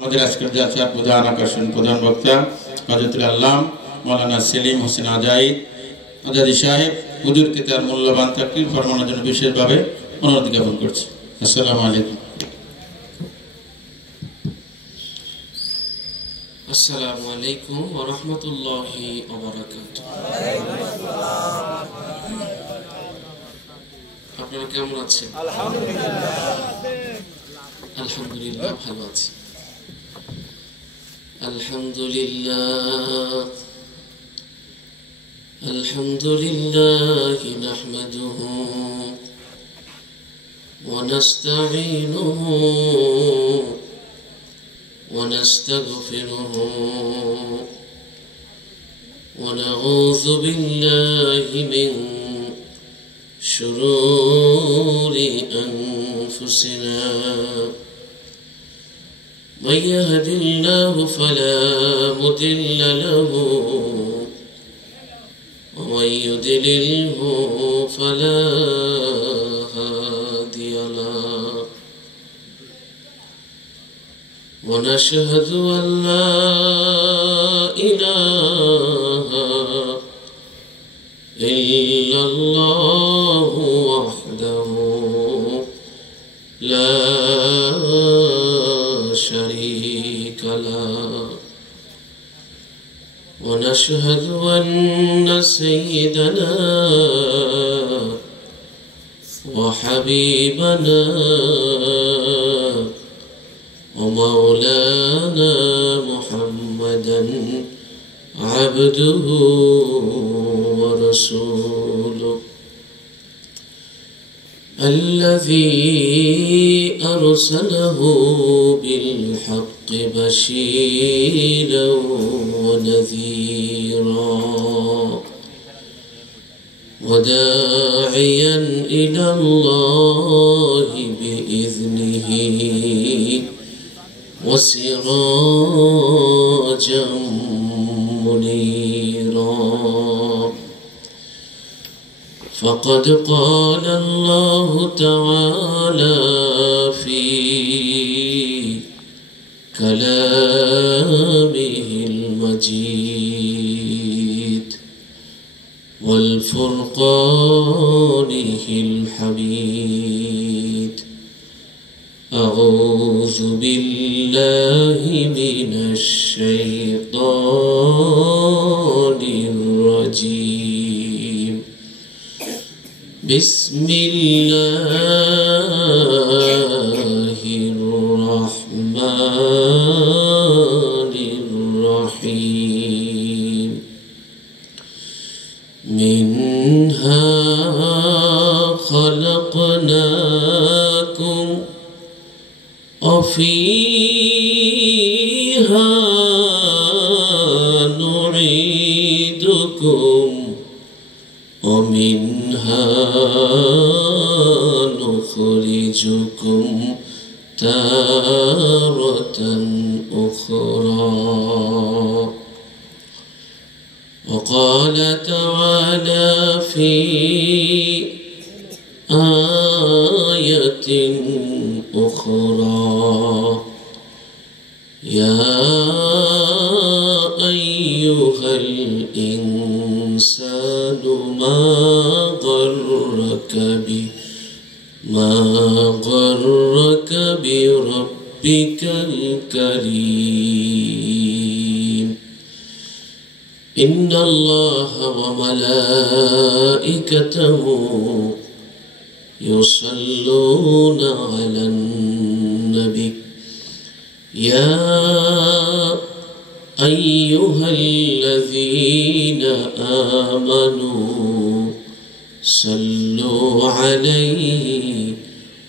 আমাদের আজকের জালসার প্রধান আকর্ষণ প্রধান বক্তা হযরতুল আল্লামা মাওলানা সেলিম হোসেন আজাদি সাহেব হুজুরকে তার মূল্যবান তাকরীর ফরমানোর জন্য বিশেষভাবে অনুরোধ জ্ঞাপন করছি। আসসালামু আলাইকুম। আসসালামু আলাইকুম ওয়া রাহমাতুল্লাহি ওয়া বারাকাতুহু। আপনারা কেমন আছেন? আলহামদুলিল্লাহ ভালো আছি। আলহামদুলিল্লাহ নাহমাদুহু ওয়া নাস্তাঈনুহু ونستغفره ونعوذ بالله من شرور أنفسنا من يهد الله فلا مضل له ومن يضلله فلا هادي له ونشهد أن لا إله إلا الله وحده لا شريك له ونشهد أن سيدنا وحبيبنا ومولانا محمدا عبده ورسوله الذي أرسله بالحق بشيرا ونذيرا وداعيا إلى الله بإذنه وسراجا منيرا فقد قال الله تعالى في كلامه المجيد والفرقانه الحميد أعوذ بالله من الشيطان الرجيم بسم الله الرحمن الرحيم منها خلقناكم وفيها نعيدكم ومنها نخرجكم تارة أخرى وقال تعالى في آية أخرى يا أيها الإنسان ما غرك بربك الكريم إن الله وملائكته يصلون على النبي يا أيها الذين آمنوا صلوا عليه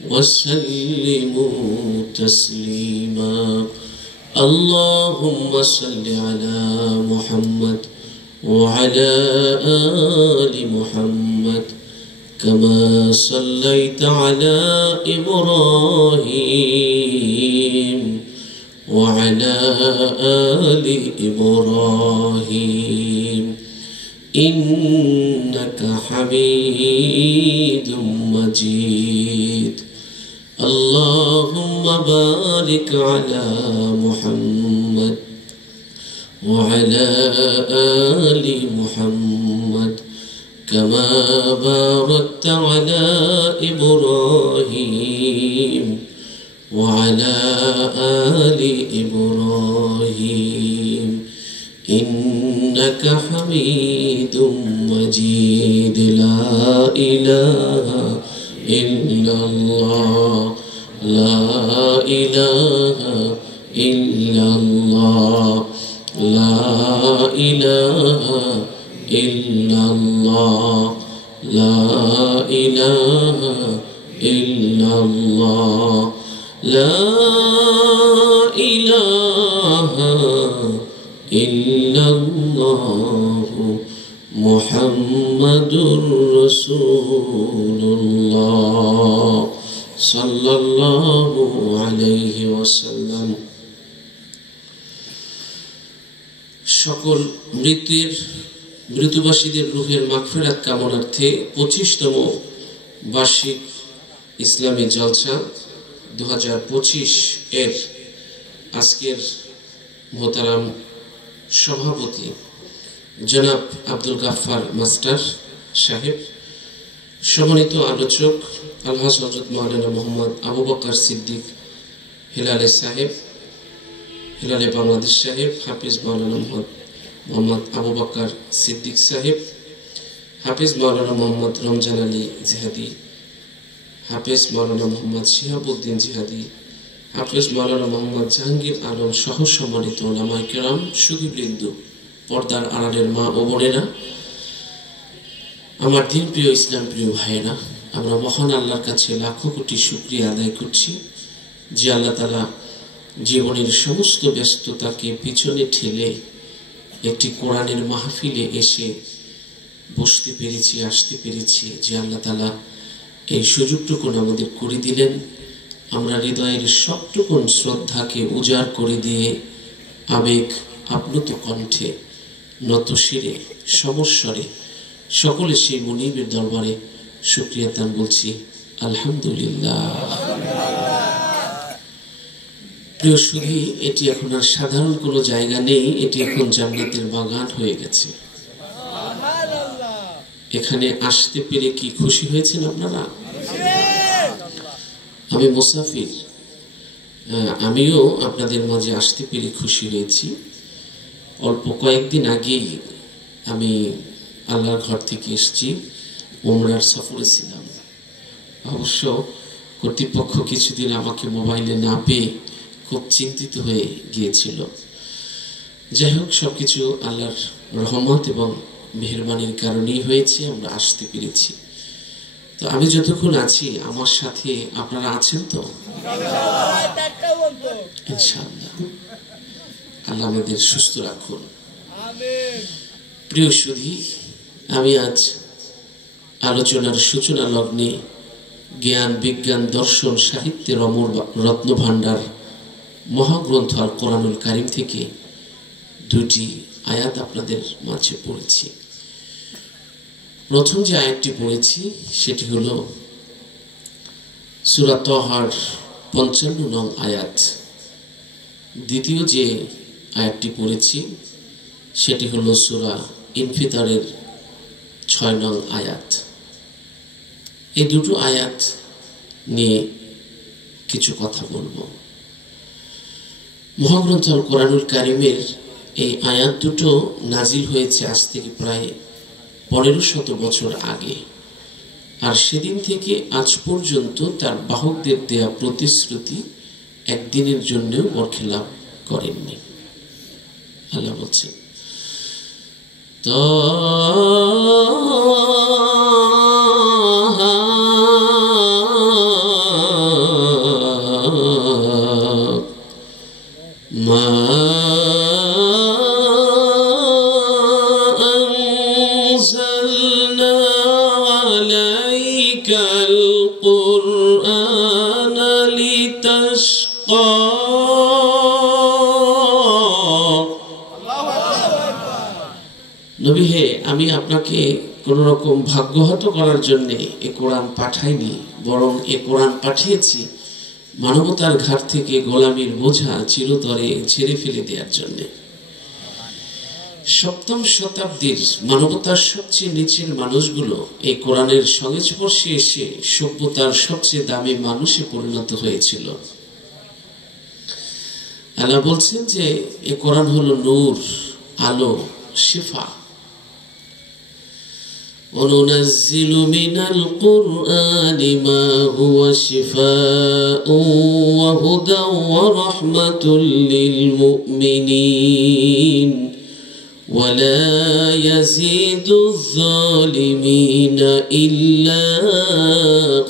وسلموا تسليما اللهم صل على محمد وعلى آل محمد كما صليت على إبراهيم وعلى آل إبراهيم إنك حميد مجيد اللهم بارك على محمد وعلى آل محمد كما باركت على إبراهيم وعلى آل إبراهيم إنك حميد مجيد لا إله إلا الله لا إله إلا الله لا إله إلا الله لا إله إلا الله لا إله إلا الله محمد رسول الله صلى الله عليه وسلم সকল মৃত্যুবাসীদের রূহের মাগফিরাত কামনার্থে 25তম বার্ষিক ইসলামী জলসা 2025 এর আজকের মোহতারাম সভাপতি জনাব আব্দুল গাফফার মাস্টার সাহেব, সম্মানিত আলোচক আলহাজ হযরত মাওলানা মোহাম্মদ আবু বকর সিদ্দিক হেলালে সাহেব, হেলালে বাংলাদেশ সাহেব, হাফিজ মাওলানা মোহাম্মদ আবু বকর সিদ্দিক সাহেব, হাফিজ মাওলানা মোহাম্মদ রমজান আলী জিহাদি, হাফিজ মাওলানা মোহাম্মদ শিহাবুদ্দিন জিহাদি, হাফিজ মাওলানা মোহাম্মদ জাহাঙ্গীর আলম সহ সম্মানিত উলামায়ে কেরাম, সুধীবৃন্দ, পর্দার আড়ালের মা ও বোনেরা, আমার দিন প্রিয় ইসলাম প্রিয় ভাইয়েরা, আমরা মহান আল্লাহর কাছে লাখো কোটি শুকরিয়া আদায় করছি যে আল্লাহ তাআলা জীবনের সমস্ত ব্যস্ততাকে পিছনে ঠেলে একটি কোরআনের মাহফিলে এসে বসতে পেরেছি, আসতে পেরেছি, যে আল্লাহ তাআলা এই সুযোগটুকু আমাদের করে দিলেন। আমরা হৃদয়ের সবটুকুন শ্রদ্ধাকে উজাড় করে দিয়ে আবেগ আপ্লুত কণ্ঠে নত শিরে সমস্বরে সকলে সেই মুনিবের দরবারে শুকরিয়া তান বলছি, আলহামদুলিল্লাহ। প্রিয় সুধী, এটি এখন আর সাধারণ কোনো জায়গা নেই, এটি এখন জান্নাতের বাগান হয়ে গেছে। এখানে আসতে পেরে কি খুশি হয়েছেন আপনারা? আমি মুসাফির, আমিও আপনাদের মাঝে আসতে পেরে খুশি হয়েছি। অল্প কয়েকদিন আগেই আমি আল্লাহর ঘর থেকে এসেছি, উমরার সফরে ছিলাম। অবশ্য কর্তৃপক্ষ কিছুদিন আমাকে মোবাইলে না পেয়ে খুব চিন্তিত হয়ে গিয়েছিল। যাই হোক, সবকিছু আল্লাহর রহমত এবং মেহেরবানির কারণেই হয়েছে, আমরা আসতে পেরেছি। তো আমি যতক্ষণ আছি আমার সাথে আপনারা আছেন তো ইনশাআল্লাহ। আল্লাহ আমাদের সুস্থ রাখুন। প্রিয় সুধী, আমি আজ আলোচনার সূচনা লগ্নে জ্ঞান বিজ্ঞান দর্শন সাহিত্যের অমর রত্ন ভাণ্ডার মহাগ্রন্থ আল কোরআনুল কারীম থেকে দুটি আয়াত আপনাদের মাঝে পড়েছি। প্রথম যে আয়াতটি পড়েছি সেটি হলো সূরা তাহার 55 নং আয়াত। দ্বিতীয় যে আয়াতটি পড়েছি সেটি হলো সূরা ইনফিতারের 6 নং আয়াত। এই দুটো আয়াত নিয়ে কিছু কথা বলবো। মহাগ্রন্থ আল কোরআনুল কারীমের এই আয়াত দুটো নাজিল হয়েছে আজ থেকে প্রায় 1500 বছর আগে, আর সেদিন থেকে আজ পর্যন্ত তার বাহকদের দেয়া প্রতিশ্রুতি একদিনের জন্যও বরখেলাপ করেননি। আল্লাহ বলছেন, নবী হে, আমি আপনাকে কোন রকম ভাগ্যহত করার জন্য এ কোরআন পাঠাইনি, বরং এ কোরআন পাঠিয়েছি মানবতার ঘাট থেকে গোলামীর বোঝা চিরতরে ঝেড়ে ফেলে দেওয়ার জন্য। সপ্তম শতাব্দীর মানবতার সবচেয়ে নিচের মানুষগুলো এই কোরআনের সংস্পর্শে এসে সভ্যতার সবচেয়ে দামি মানুষে পরিণত হয়েছিল। আল্লাহ বলছেন যে এই কোরআন হলো নূর, আলো, শিফা। وَنُنَزِّلُ مِنَ الْقُرْآنِ مَا هُوَ شِفَاءٌ وَهُدًى وَرَحْمَةٌ لِلْمُؤْمِنِينَ وَلَا يَزِيدُ الظَّالِمِينَ إِلَّا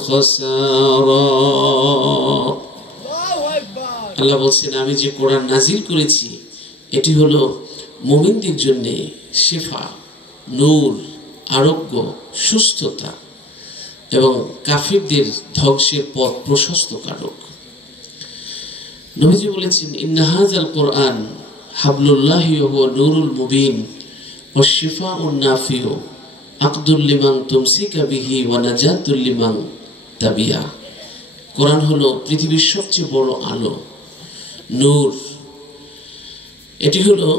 خَسَارًا। আল্লাহ বলছেন আমি যে কোরআন নাজিল করেছি এটি হলো মুমিনদের জন্য শিফা, নূর, আরোগ্য, সুস্থতা এবং কাফিরদের ধ্বংসের পথ প্রশস্তকারক। নবীজি বলেছেন ইন্না হাযাল কোরআন হাবলুল্লাহি ওয়া হুয়া নূরুল মুবিন ওয়া শিফাউন নাফিউ আকদুল লিমান তুমসিকা বিহি ওয়া নাজাতুল লিমান তাবিয়া। কোরআন হলো পৃথিবীর সবচেয়ে বড় আলো, নূর। এটি হলো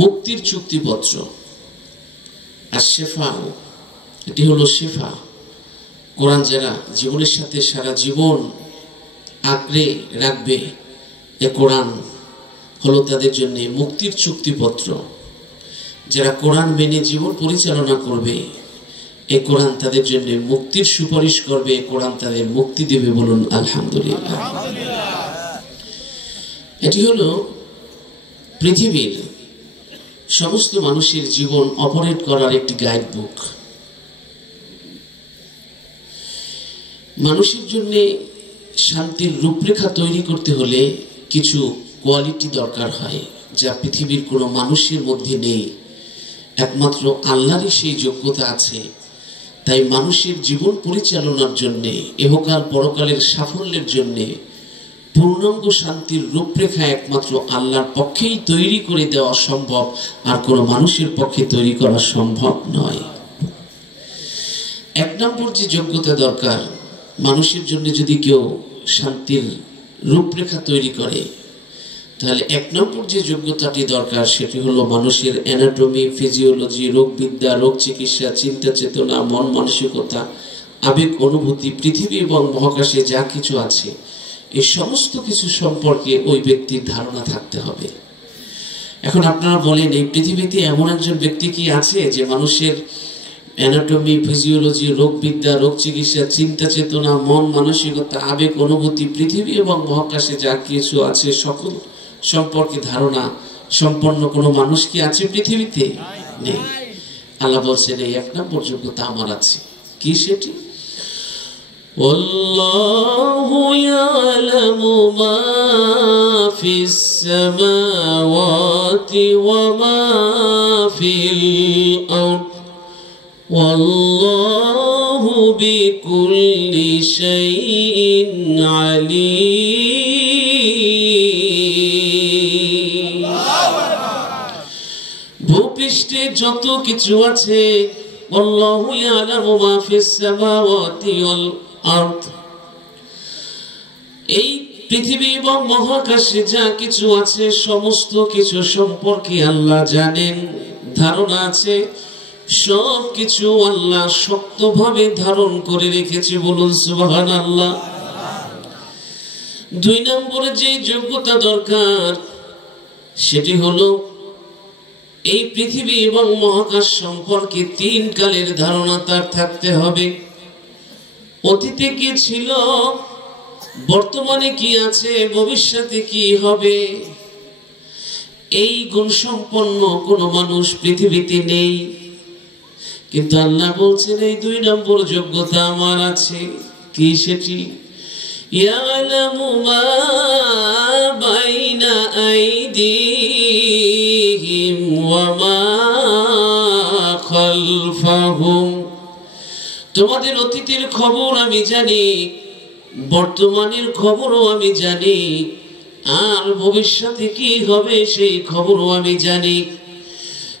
মুক্তির চুক্তিপত্র। আর শেফা, এটি হলো শেফা। কোরআন যারা জীবনের সাথে সারা জীবন আঁকড়ে রাখবে এ কোরআন হলো তাদের জন্য মুক্তির চুক্তিপত্র। যারা কোরআন মেনে জীবন পরিচালনা করবে এ কোরআন তাদের জন্য মুক্তির সুপারিশ করবে, এ কোরআন তাদের মুক্তি দেবে। বলুন আলহামদুলিল্লাহ। এটি হলো পৃথিবীর সমস্ত মানুষের জীবন অপারেট করার একটি গাইড বুক। মানুষের জন্য শান্তির রূপরেখা তৈরি করতে হলে কিছু কোয়ালিটি দরকার হয় যা পৃথিবীর কোনো মানুষের মধ্যে নেই, একমাত্র আল্লাহরই সেই যোগ্যতা আছে। তাই মানুষের জীবন পরিচালনার জন্য, ইহকাল পরকালের সাফল্যের জন্য পূর্ণাঙ্গ শান্তির রূপরেখা একমাত্র আল্লাহর পক্ষেই তৈরি করে দেওয়া সম্ভব, আর কোনো মানুষের পক্ষে তৈরি করা সম্ভব নয়। এক নম্বর যে যোগ্যতা দরকার মানুষের জন্য, যদি কেউ শান্তির রূপরেখা তৈরি করে তাহলে এক নম্বর যে যোগ্যতাটি দরকার সেটি হলো মানুষের অ্যানাটমি, ফিজিওলজি, রোগবিদ্যা, রোগ চিকিৎসা, চিন্তা চেতনা, মন মানসিকতা, আবেগ, অনুভূতি, পৃথিবী এবং মহাকাশে যা কিছু আছে এই সমস্ত কিছু সম্পর্কে ওই ব্যক্তির ধারণা থাকতে হবে। এখন আপনারা বলেন এই পৃথিবীতে এমন একজন ব্যক্তি কি আছে যে মানুষের অ্যানাটমি, ফিজিওলজি, রোগবিদ্যা, রোগ চিকিৎসা, চিন্তা চেতনা, মন মানসিকতা, আবেগ, অনুভূতি, পৃথিবী এবং মহাকাশে যা কিছু আছে সকল সম্পর্কে ধারণা সম্পন্ন কোনো মানুষ কি আছে পৃথিবীতে? নেই। আল্লাহ বলছেন এই এক নম্বর যোগ্যতা আমার আছে। কি সেটি? والله يعلم ما في السماوات وما في الأرض والله بكل شيء عليم। ভূপৃষ্ঠে যত কিছু আছে والله يعلم ما في السماوات والأرض, এই পৃথিবী এবং মহাকাশে যা কিছু আছে সমস্ত কিছু সম্পর্কে আল্লাহ জানেন, ধারণা আছে। সব কিছু আল্লাহ শক্তভাবে ধারণ করে রেখেছে। বলুন সুবহানাল্লাহ। দুই নম্বরে যে যোগ্যতা দরকার সেটি হলো এই পৃথিবী এবং মহাকাশ সম্পর্কে তিন কালের ধারণা তার থাকতে হবে। অতীতে কি ছিল, বর্তমানে কি আছে, ভবিষ্যতে কি হবে। এই গুণ সম্পন্ন কোনো মানুষ পৃথিবীতে নেই, কিন্তু আল্লাহ বলছেন এই দুই নম্বর যোগ্যতা আমার আছে। কি সেটি? ইয়ালামু মা বাইনা আইদিহিম ওয়া মা খালফাহুম, তোমাদের অতীতের খবর আমি জানি, বর্তমানের খবরও আমি জানি, আর ভবিষ্যতে কি হবে সেই খবরও আমি জানি।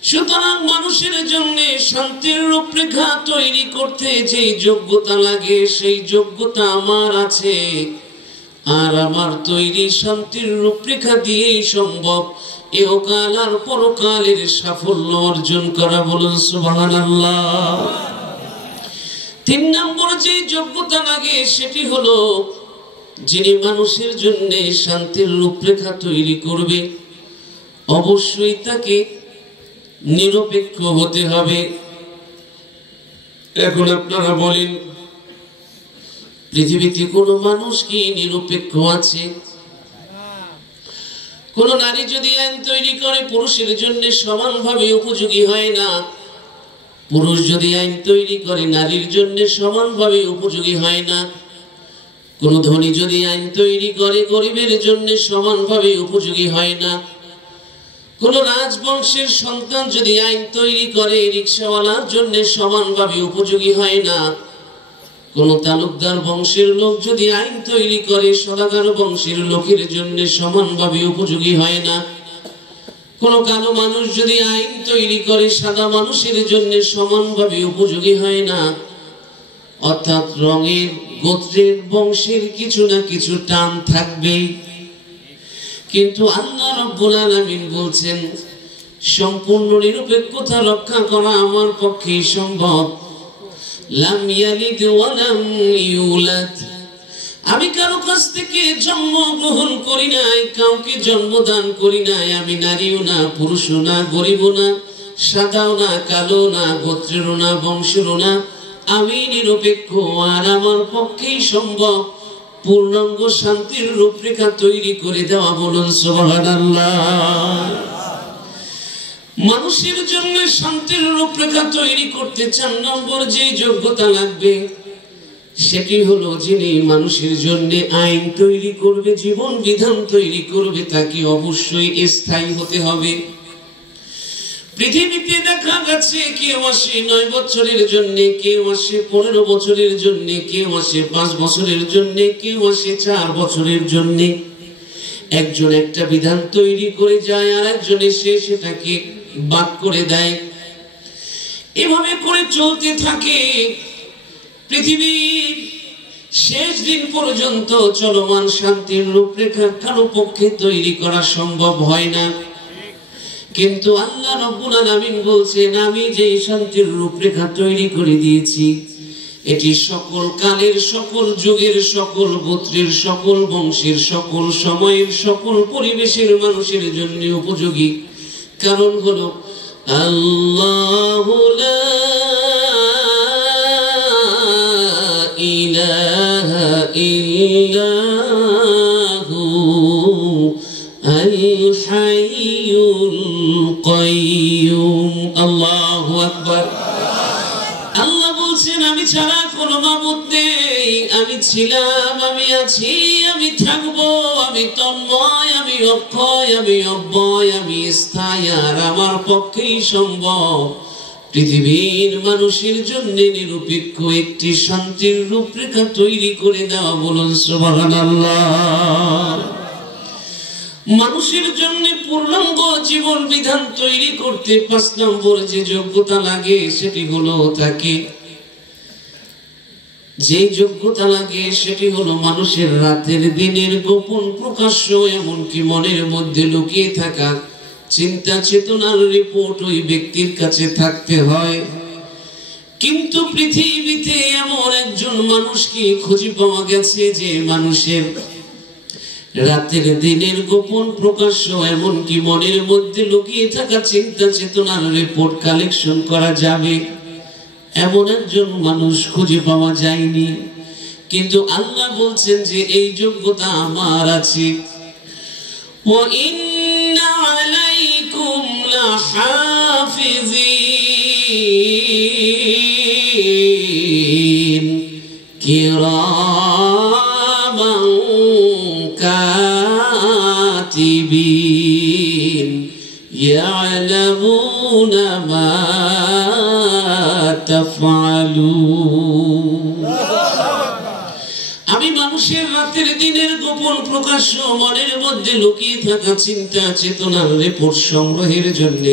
সুতরাং মানুষের জন্য শান্তির রূপরেখা তৈরি করতে যে যোগ্যতা লাগে সেই যোগ্যতা আমার আছে। আর আমার তৈরি শান্তির রূপরেখা দিয়েই সম্ভব ইহকাল আর পরকালের সাফল্য অর্জন করা। বলুন সুবহানাল্লাহ। 3 নম্বর যে যোগ্যতা লাগে সেটি হলো যিনি মানুষের জন্য শান্তির রূপরেখা তৈরি করবে অবশ্যই তাকে নিরপেক্ষ হতে হবে। এখন আপনারা বলেন, পৃথিবীতে কোনো মানুষ কি নিরপেক্ষ আছে? কোন নারী যদি আইন তৈরি করে পুরুষের জন্য সমানভাবে উপযোগী হয় না, পুরুষ যদি আইন তৈরি করে নারীর জন্য সমানভাবে উপযোগী হয় না, কোন ধনী যদি আইন তৈরি করে গরিবের জন্য সমানভাবে উপযোগী হয় না, কোন রাজবংশের সন্তান যদি আইন তৈরি করে রিকশাওয়ালার জন্য সমানভাবে উপযোগী হয় না, কোন তালুকদার বংশের লোক যদি আইন তৈরি করে সদাগর বংশের লোকের জন্য সমানভাবে উপযোগী হয় না, কোন কালো মানুষ যদি আইন তৈরি করে সাদা মানুষের জন্য সমানভাবে উপযোগী হয় না। অর্থাৎ রঙের, গোত্রের, বংশের কিছু না কিছু টান থাকবেই। কিন্তু আল্লাহ রাব্বুল আলামিন বলছেন সম্পূর্ণ নিরপেক্ষতা রক্ষা করা আমার পক্ষেই সম্ভব। লাম ইয়ালিদ ওয়া লাম ইউলাদ, আমি কারো কাছ থেকে জন্মগ্রহণ করি নাই, কাউকে জন্মদান করি নাই। আমি নারীও না, পুরুষও না, গরিবও না, সাদাও না, কালো না, গোত্রেরও না, বংশেরও না। আমি নিরপেক্ষ আর আমার পক্ষেই সম্ভব পূর্ণাঙ্গ শান্তির রূপরেখা তৈরি করে দেওয়া। বলুন সুবহানাল্লাহ। মানুষের জন্য শান্তির রূপরেখা তৈরি করতে 4 নম্বর যে যোগ্যতা লাগবে সেটি হলো যিনি মানুষের জন্য আইন তৈরি করবে, জীবন বিধান তৈরি করবে, তাকে অবশ্যই স্থায়ী হতে হবে। পৃথিবীতে দেখা গেছে কেউ আসে 9 বছরের জন্য, কেউ আসে 15 বছরের জন্য, কেউ আসে 5 বছরের জন্য, কেউ আসে 4 বছরের জন্য। একজন একটা বিধান তৈরি করে যায় আর একজন এসে সেটাকে বাদ করে দেয়। এভাবে করে চলতে থাকে পৃথিবীর শেষ দিন পর্যন্ত। চলমান শান্তির রূপরেখা কারো পক্ষে তৈরি করা সম্ভব হয় না। কিন্তু আল্লাহ রাব্বুল আলামিন বলছেন আমি যে শান্তির রূপরেখা তৈরি করে দিয়েছি এটি সকল কালের, সকল যুগের, সকল গোত্রের, সকল বংশের, সকল সময়ের, সকল পরিবেশের মানুষের জন্য উপযোগী। কারণ হলো আল্লাহু লা ইলাহা ইল্লাহু আল হাইয়ুল কাইয়্যুম। আল্লাহু আকবার। আল্লাহ বলছেন আমি ছাড়া কোনো মাবুদ নেই। আমি ছিলাম, আমি আছি, আমি থাকবো, আমি তন্ময়, আমি অক্ষয়, আমি অব্যয়, আমি স্থায়ী আর আমার পক্ষেই সম্ভব পৃথিবীর মানুষের জন্য নিরপেক্ষ একটি শান্তির রূপরেখা তৈরি করে দেওয়া। বলুন সুবহানাল্লাহ। মানুষের জন্য পূর্ণাঙ্গ জীবন বিধান তৈরি করতে 5 নম্বর যে যোগ্যতা লাগে সেটি হলো তাকে যে যোগ্যতা লাগে সেটি হলো মানুষের রাতের দিনের গোপন প্রকাশ্য এমনকি মনের মধ্যে লুকিয়ে থাকা চিন্তা চেতনার রিপোর্ট ওই ব্যক্তির কাছে থাকতে হয়। কিন্তু পৃথিবীতে এমন একজন মানুষকে খুঁজে পাওয়া গেছে যে মানুষের রাতের দিনের গোপন প্রকাশ্য এমনকি মনের মধ্যে লুকিয়ে থাকা চিন্তা চেতনার রিপোর্ট কালেকশন করা যাবে এমন একজন মানুষ খুঁজে পাওয়া যায়নি। কিন্তু আল্লাহ বলছেন যে এই যোগ্যতা আমার আছে। ওয়া ইন্না আলাইকুম লাহাফিজিন কিরামান কাতিবিন ইয়ালামুনা মা তাফআলুন। আমি মানুষের রাতের দিনের গোপন প্রকাশ্য মনের মধ্যে লুকিয়ে থাকা চিন্তা চেতনার রিপোর্ট সংগ্রহের জন্য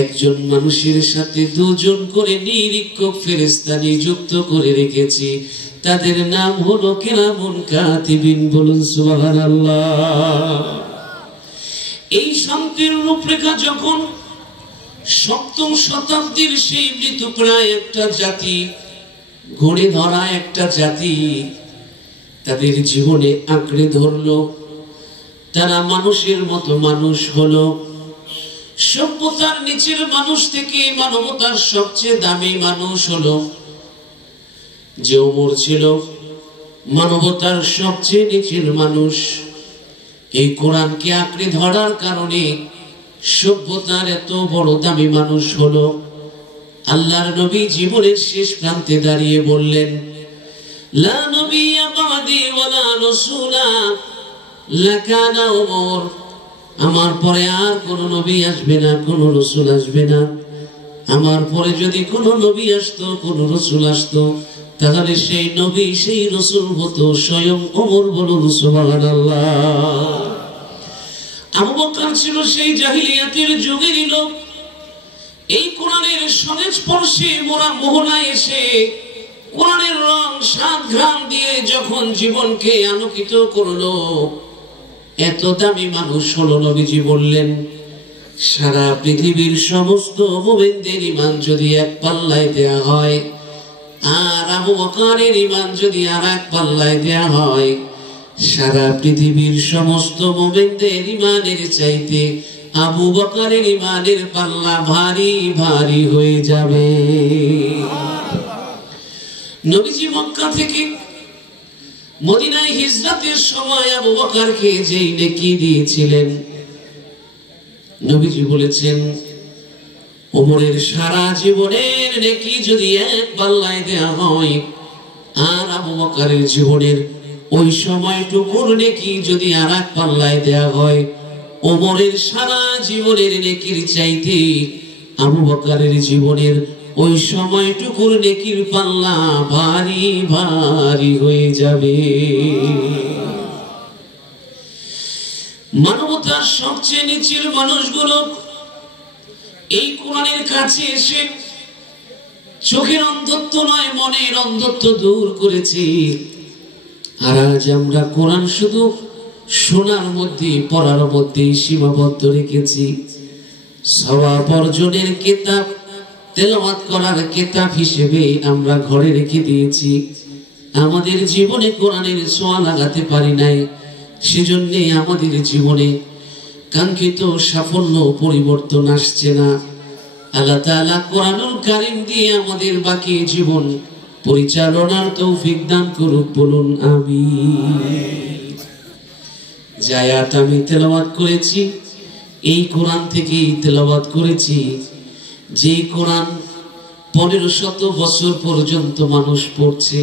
একজন মানুষের সাথে দুজন করে নিরীক্ষক ফেরেশতা নিযুক্ত করে রেখেছি, তাদের নাম হলো কিরামুন কাতিবিন। বলুন সুবহানাল্লাহ। এই শান্তির রূপরেখা যখন সপ্তম শতাব্দীর সেই মৃতপ্রায় একটা জাতি, ঘুরে ধরা একটা জাতি তাদের জীবনে আঁকড়ে ধরলো, তারা মানুষের মতো মানুষ হলো। সভ্যতার নিচের মানুষ থেকে মানবতার সবচেয়ে দামি মানুষ হলো। যে ওমর ছিল মানবতার সবচেয়ে নিচের মানুষ, এই কোরআনকে আঁকড়ে ধরার কারণে সভ্যতার এত বড় দামি মানুষ হলো। আল্লাহর নবী জীবনের শেষ প্রান্তে দাঁড়িয়ে বললেন, লা নবিয়্যা বা'দি ওয়ালা রাসূলা লাকানা ওমর। আমার পরে আর কোন নবী আসবে না, কোন রাসূল আসবে না। আমার পরে যদি কোন নবী আসতো, কোন রাসূল আসতো, তাহলে সেই নবী সেই রাসূল হতো স্বয়ং ওমর। বলুন সুবহানাল্লাহ। আবু বকর ছিল সেই জাহিলিয়াতের যুগের লোক। এই কোরআনের সংস্পর্শে মোহনায় এসে কোরআনের রং স্বাদ ঘ্রাণ দিয়ে যখন জীবনকে আলোকিত করলো, এত দামি মানুষ হলো। নবীজি বললেন, সারা পৃথিবীর সমস্ত মুমিনদের ঈমান যদি এক পাল্লায় দেয়া হয়, আর আবু বকরের ঈমান যদি আর এক পাল্লায় দেয়া হয়, সারা পৃথিবীর সমস্ত মুমিনদের ঈমানের চাইতে আবু বকরের ঈমানের পাল্লা ভারী ভারী হয়ে যাবে। নবীজি মক্কা থেকে মদিনায় হিজরতের সময় আবু বকরকে যেই নেকি দিয়েছিলেন, নবীজি বলেছেন, ওমরের সারা জীবনের নেকি যদি এক পাল্লায় দেয়া হয়, আর আবু বকরের জীবনের ওই সময়টুকুর নেকি যদি আর এক পাল্লায় দেয়া হয়, ওমরের সারা জীবনের নেকির চাইতে আবু বকরের জীবনের ওই সময়টুকুর নেকির পাল্লা ভারী ভারী হয়ে যাবে। মানবতার সবচেয়ে নিচের মানুষগুলো এই কোরআনের কাছে এসে চোখের অন্ধত্ব নয়, মনের অন্ধত্ব দূর করেছে। আর আজ আমরা কোরআন শুধু শোনার মধ্যে, পড়ার মধ্যে সীমাবদ্ধ রেখেছি। সওয়াব অর্জনের কিতাব, তেলাওয়াত করার কিতাব হিসেবে আমরা ঘরে রেখে দিয়েছি। আমাদের জীবনে কোরআনের ছোঁয়া লাগাতে পারি নাই, সেজন্য আমাদের জীবনে কাঙ্ক্ষিত সাফল্য পরিবর্তন আসছে না। আল্লাহ তাআলা কোরআনুল কারীম দিয়ে আমাদের বাকি জীবন পরিচালনার তৌফিক দান করুক। বলুন আমিন। যে আয়াত আমি তেলাওয়াত করেছি, এই কোরআন থেকেই তেলাওয়াত করেছি। যে কোরআন 1500 বছর পর্যন্ত মানুষ পড়ছে,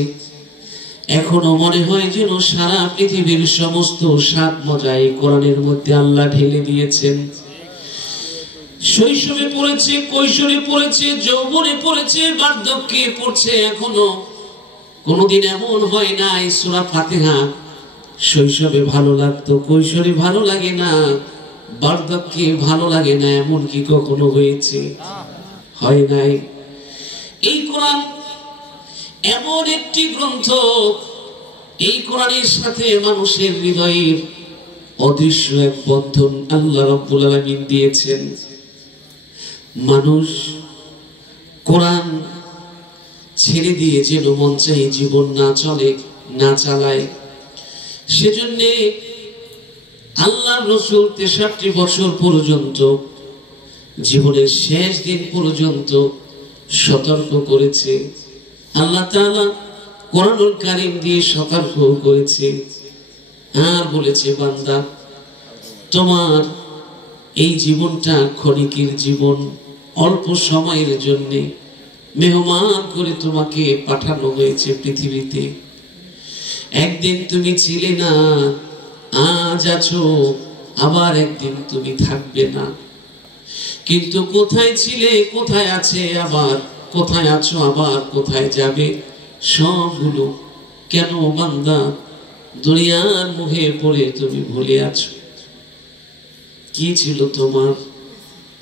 এখনো মনে হয় যেন সারা পৃথিবীর সমস্ত স্বাদ মজা এই কোরআনের মধ্যে আল্লাহ ঢেলে দিয়েছেন। শৈশবে পড়েছে, কৈশোরে পড়েছে, যৌবনে পড়েছে, বার্ধক্যে পড়ছে, এখনো কোনোদিন এমন হয় না এই সূরা ফাতিহা শৈশবে ভালো লাগতো, কৈশোরে ভালো লাগে না, বার্ধক্যে ভালো লাগে না, এমন কি কখনো হয়েছে? হয় নাই। এই কোরআন এমন একটি গ্রন্থ, এই কোরআনের সাথে মানুষের হৃদয়ের অদৃশ্য এক বন্ধন আল্লাহ রাব্বুল আলামিন দিয়েছেন। মানুষ কোরআন ছেড়ে দিয়ে যেন মন চাই জীবন না চলে, না চালায়। সেজন্য আল্লাহর রাসূল 63 বছর পর্যন্ত, জীবনের শেষ দিন পর্যন্ত সতর্ক করেছে। আল্লাহ তাআলা কোরআনুল কারীম দিয়ে সতর্ক করেছে, আর বলেছে, বান্দা, তোমার এই জীবনটা ক্ষণিকের জীবন, অল্প সময়ের জন্য মেহমান করে তোমাকে পাঠানো হয়েছে পৃথিবীতে। একদিন তুমি ছিলে না, আজ আছো, আবার একদিন তুমি থাকবে না। কিন্তু কোথায় ছিলে, কোথায় আছে, আবার কোথায় আছো, আবার কোথায় যাবে, সবগুলো কেন বান্দা দুনিয়ার মোহে পড়ে তুমি ভুলে আছো? কি ছিল তোমার,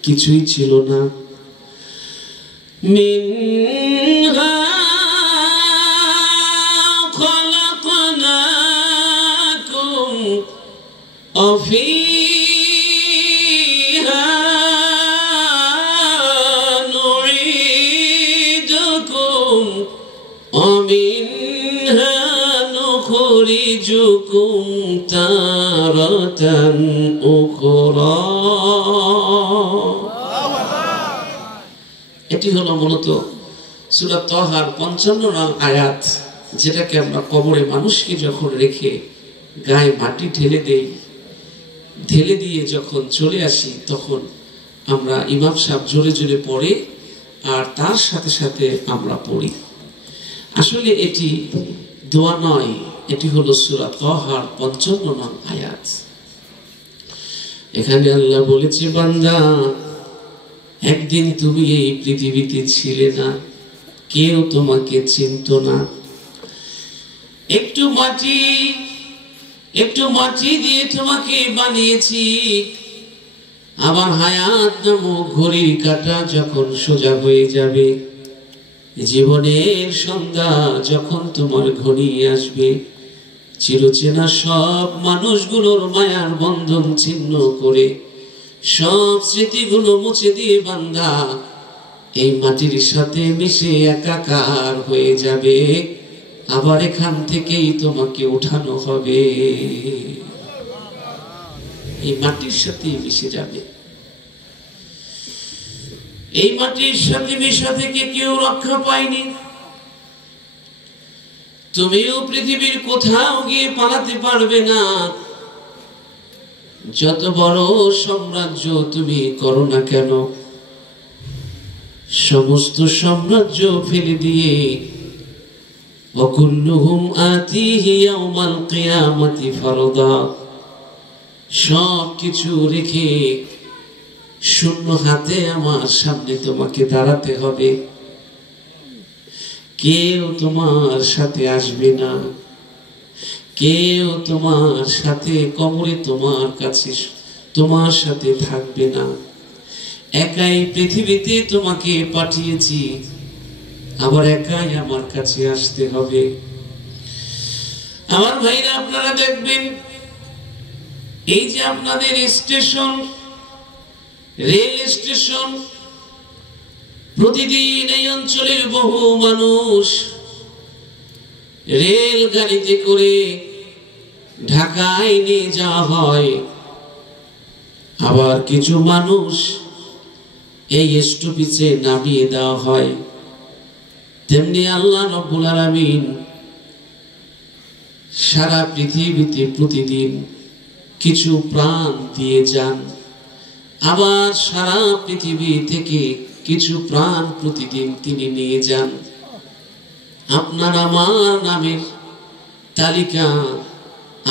কিছুই ছিল না। মিনহা খলাকনাকুম ওয়া ফীহা নুঈদুকুম ওয়া মিনহা নুখরিজুকুম তারাতান উখরা। এটি হলো মূলত সূরা তাহার 55 নং আয়াত, যেটাকে আমরা কবরে মানুষকে যখন রেখে গায়ে মাটি ঢেলে দিয়ে যখন চলে আসি, তখন আমরা ইমাম সাহেব জোরে জোরে পড়ে আর তার সাথে সাথে আমরা পড়ি। আসলে এটি দোয়া নয়, এটি হলো সূরা তাহার 55 নং আয়াত। এখানে আল্লাহ বলেছে, বান্দা একদিন তুমি এই পৃথিবীতে ছিলে না, কেউ তোমাকে চিনত না। একটু মাটি দিয়ে তোমাকে বানিয়েছি। আবার হায়াত নামক ঘড়ির কাঁটা যখন সোজা হয়ে যাবে, জীবনের সন্ধ্যা যখন তোমার ঘনিয়ে আসবে, চিরচেনা সব মানুষগুলোর মায়ার বন্ধন ছিন্ন করে সব স্মৃতিগুলো মুছে দিয়ে বান্দা এই মাটির সাথে মিশে একাকার হয়ে যাবে। আবার এখান থেকেই তোমাকে উঠানো হবে, এই মাটির সাথে মিশে যাবে। এই মাটির সাথে মিশা থেকে কেউ রক্ষা পায়নি। তুমিও পৃথিবীর কোথাও গিয়ে পালাতে পারবে না। যত বড় সাম্রাজ্য তুমি করো না কেন, সমস্ত সাম্রাজ্য ফেলে দিয়ে ওয়াকুল্লুহুম আতিহি ইয়াউমাল কিয়ামাতি ফারদা, সব কিছু রেখে শূন্য হাতে আমার সামনে তোমাকে দাঁড়াতে হবে। কেউ তোমার সাথে আসবে না, কেউ তোমার সাথে কবরে তোমার সাথে থাকবে না। একাই পৃথিবীতে তোমাকে পাঠিয়েছি, আবার একাই আমার কাছে আসতে হবে। আমার ভাইরা, আপনারা দেখবেন এই যে আপনাদের স্টেশন, রেল স্টেশন, প্রতিদিন এই অঞ্চলের বহু মানুষ রেল গাড়িতে করে ঢাকায় নিয়ে যাওয়া হয়। আবার কিছু মানুষ এই স্টপেজে নামিয়ে দেওয়া হয়। তেমনি আল্লাহ রাব্বুল আলামিন সারা পৃথিবীতে প্রতিদিন কিছু প্রাণ দিয়ে যান, আবার সারা পৃথিবী থেকে কিছু প্রাণ প্রতিদিন তিনি নিয়ে যান। আপনার আমার নামের তালিকা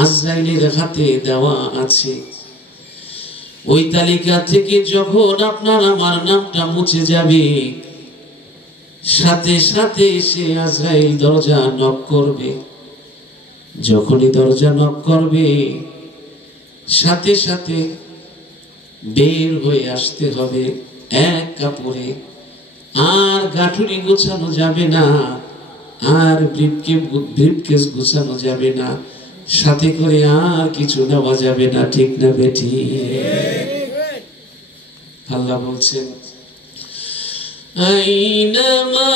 আজরাইলের হাতে দেওয়া আছে। ওই তালিকা থেকে যখন আপনার আমার নামটা মুছে যাবে, সাথে সাথে সে আজরাইল দরজা নক করবে। যখনই দরজা নক করবে, সাথে সাথে বের হয়ে আসতে হবে এক কাপড়ে। আর গাঁঠুরি গোছানো যাবে না, আর ব্রিফকেস গোছানো যাবে না, সাথে করে আর কিছু নেওয়া যাবে না। ঠিক না বেটি? আল্লাহ বলছেন, আইনামা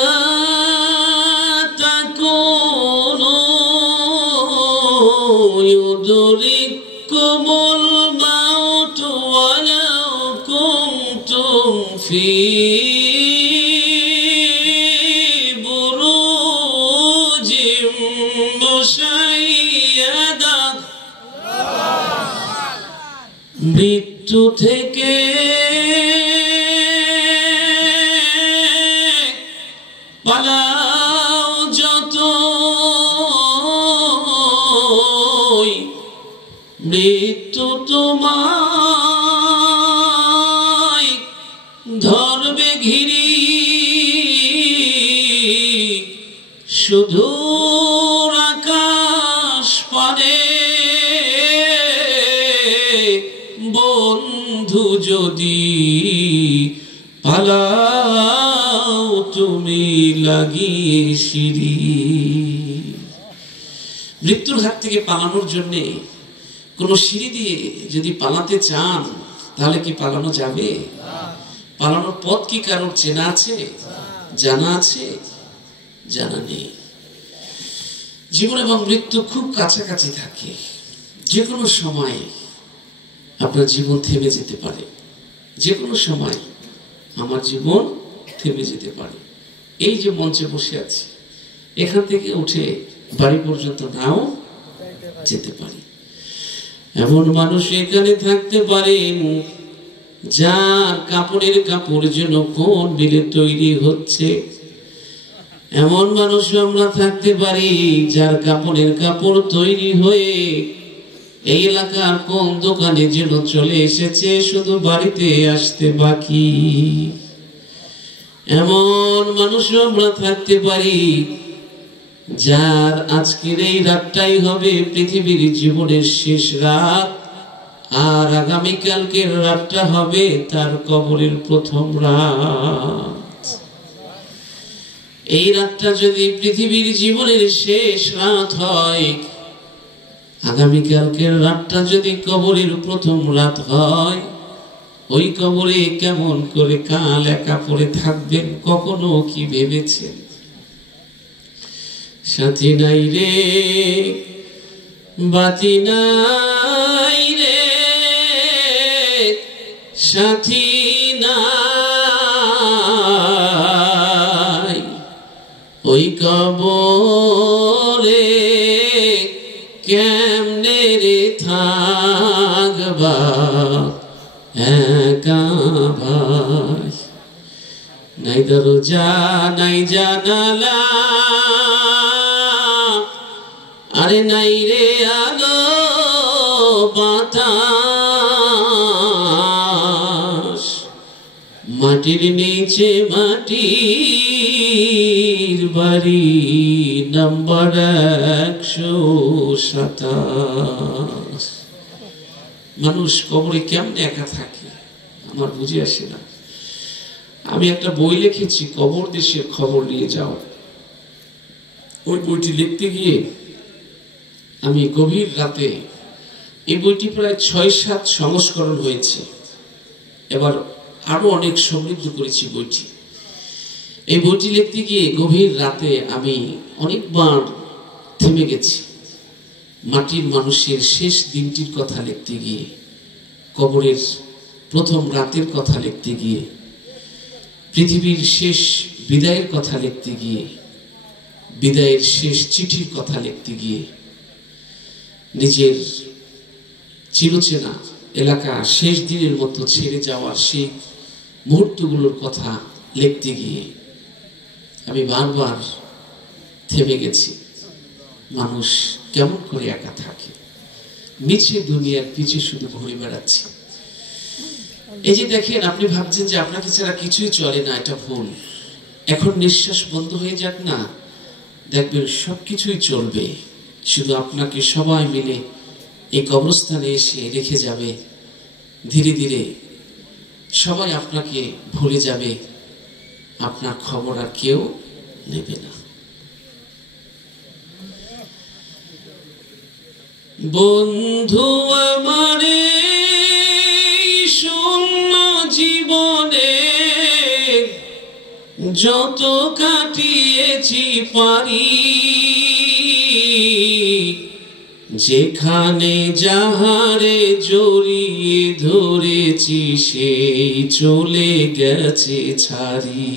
তাকুনু ইউদরিকুমুল মাউতু ওয়ালাউ কুনতুম ফি বুরুজিম মুশাইয়াদা। মৃত্যু থেকে পালাও যত, মৃত্যু তোমায় ধরবে ঘিরি। শুধু আকাশ পানে বন্ধ বন্ধু যদি পালাও তুমি লাগিয়ে সিঁড়ি। মৃত্যুর হাত থেকে পালানোর জন্য কোনো সিঁড়ি দিয়ে যদি পালাতে চান তাহলে কি পালানো যাবে? পালানোর পথ কি কারোর চেনা আছে, জানা আছে? জানা নেই। জীবন এবং মৃত্যু খুব কাছাকাছি থাকে। যে কোনো সময় আপনার জীবন থেমে যেতে পারে, যে কোনো সময় আমার জীবন থেমে যেতে পারে। এই যে মঞ্চে বসে আছি, এখান থেকে উঠে বাড়ি পর্যন্ত নাও যেতে পারি। এমন মানুষ এখানে থাকতে পারেন যার কাপড়ের কাপড় যেন কোন বিলে তৈরি হচ্ছে। এমন মানুষ আমরা থাকতে পারি যার কাপড়ের কাপড় তৈরি হয়ে এই এলাকার কোন দোকানে যেন চলে এসেছে, শুধু বাড়িতে আসতে বাকি। এমন মানুষ আমরা থাকতে পারি যার আজকের এই রাতটাই হবে পৃথিবীর জীবনের শেষ রাত, আর আগামীকালকের রাতটা হবে তার কবরের প্রথম রাত। এই রাতটা যদি পৃথিবীর জীবনের শেষ রাত হয়, আগামীকালকের রাতটা যদি কবরের প্রথম রাত হয়, ওই কবরে কেমন করে কাল একা পড়ে থাকবেন কখনো কি ভেবেছেন? সাথী নাই রে, বাতি নাই রে, সাথী নাই ওই কবরে কেমনে রে থাকবা একা ভাই। নাই দরজা নাই জানালা, আরে নাই রে আলো বাতাস, মাটির নিচে মাটির বাড়ি নাম্বার 127। মানুষ কবরে কেমনে একা থাকে আমার বুঝে আসে না। আমি একটা বই লিখেছি, কবর দেশের খবর নিয়ে যাও। ওই বইটি লিখতে গিয়ে আমি গভীর রাতে, এই বইটি প্রায় 6-7 সংস্করণ হয়েছে, এবার আরো অনেক সমৃদ্ধ করেছি বইটি। এই বইটি লিখতে গিয়ে গভীর রাতে আমি অনেকবার থেমে গেছি। মাটির মানুষের শেষ দিনটির কথা লিখতে গিয়ে, কবরের প্রথম রাতের কথা লিখতে গিয়ে, পৃথিবীর শেষ বিদায়ের কথা লিখতে গিয়ে, বিদায়ের শেষ চিঠির কথা লিখতে গিয়ে, নিজের চিরচেনা এলাকা শেষ দিনের মতো ছেড়ে যাওয়ার সেই মুহূর্তগুলোর কথা লিখতে গিয়ে আমি বারবার থেমে গেছি। মানুষ কেমন করে একা থাকে, মিছে দুনিয়ার পিছে শুধু ঘুরে বেড়াচ্ছে। এই যে দেখেন, আপনি ভাবছেন যে আপনাকে ছাড়া কিছুই চলে না, এটা ভুল। এখন নিঃশ্বাস বন্ধ হয়ে যাক না, দেখবেন সবকিছুই চলবে। শুধু আপনাকে সবাই মিলে এই কবরস্থানে এসে রেখে যাবে। ধীরে ধীরে সবাই আপনাকে ভুলে যাবে, আপনার খবর আর কেউ নেবে না। বন্ধু আমারে শূন্য জীবনে যত কাটিয়েছি পারি, যেখানে যাহারে জড়িয়ে ধরেছি সেই চলে গেছে ছাড়ি।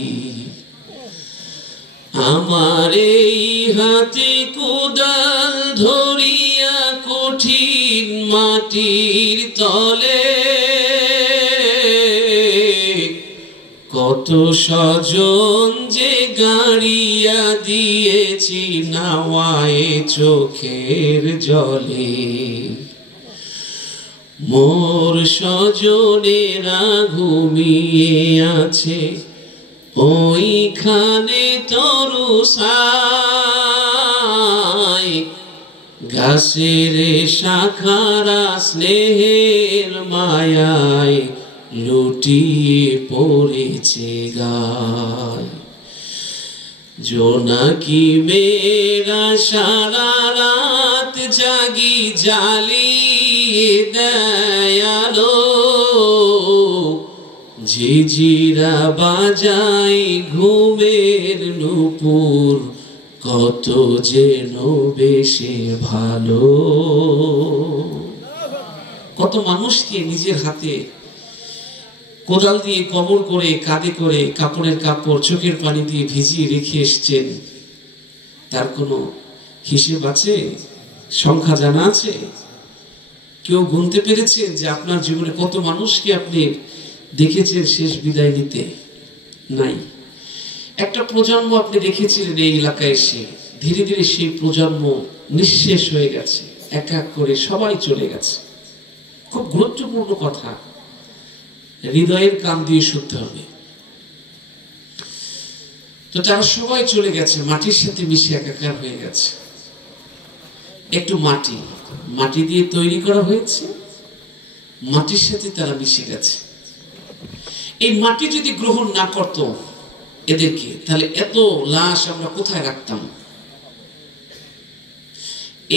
আমার এই হাতে কোদাল ধরিয়া কঠিন মাটির তলে কত স্বজন যে গাড়িয়া দিয়েছি নাওয়ায় চোখের জলে। মোর স্বজনেরা ঘুমিয়ে আছে ওইখানে তরুসায়, গাছের শাখারা স্নেহের মায়ায় লুটিয়ে পড়েছে গায়। জোনাকি মেয়েরা সারা রাত জাগি জ্বালিয়ে দেয় আলো, ঝিঝিরা বাজায় ঘুমের নুপুর, কত যেন বেশি ভালো। কত মানুষকে নিজের হাতে কোদাল দিয়ে কবর করে, কাঁধে করে, কাপড়ের কাপড় চোখের পানি দিয়ে ভিজিয়ে রেখে এসছেন। তার কোনো হিসেব আছে? সংখ্যা জানা আছে? কেউ গুনতে পেরেছেন যে আপনার জীবনে কত মানুষকে আপনি দেখেছেন শেষ বিদায় নিতে? নাই। একটা প্রজন্ম আপনি দেখেছিলেন এই এলাকায় এসে, ধীরে ধীরে সেই প্রজন্ম নিঃশেষ হয়ে গেছে, এক এক করে সবাই চলে গেছে। খুব গুরুত্বপূর্ণ কথা, হৃদয়ের কান দিয়ে শুনতে হবে। তো তারা সবাই চলে গেছে, মাটির সাথে মিশে একাকার হয়ে গেছে। একটু মাটি দিয়ে তৈরি করা হয়েছে, মাটির সাথে তারা মিশে গেছে। এই মাটি যদি গ্রহণ না করত এদেরকে, তাহলে এত লাশ আমরা কোথায় রাখতাম?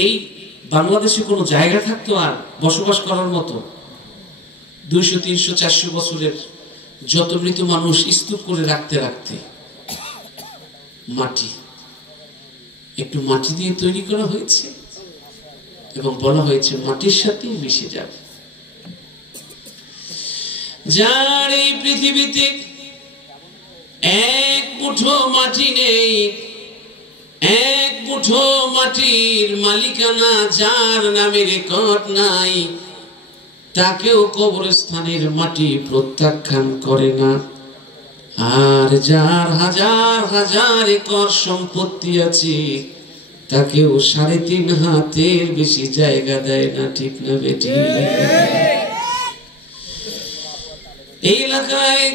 এই বাংলাদেশে কোনো জায়গা থাকতো আর বসবাস করার মতো? 200, 300, 400 বছরের যত মৃত মানুষ স্তূপ করে রাখতে রাখতে একটু মাটি দিয়ে তৈরি করা হয়েছে এবং বলা হয়েছে মাটির সাথে মিশে যাবে। যার এই পৃথিবীতে এক মুঠো মাটি নেই, এক মুঠো মাটির মালিকানা যার নামে রেকর্ড নাই, তাকেও কবরস্থানের মাটি প্রত্যাখ্যান করে না। আর যার হাজার হাজার একর সম্পত্তি আছে, তাকেও 3.5 হাতের বেশি জায়গা দেয় না। ঠিক না বেটি? এই এলাকায়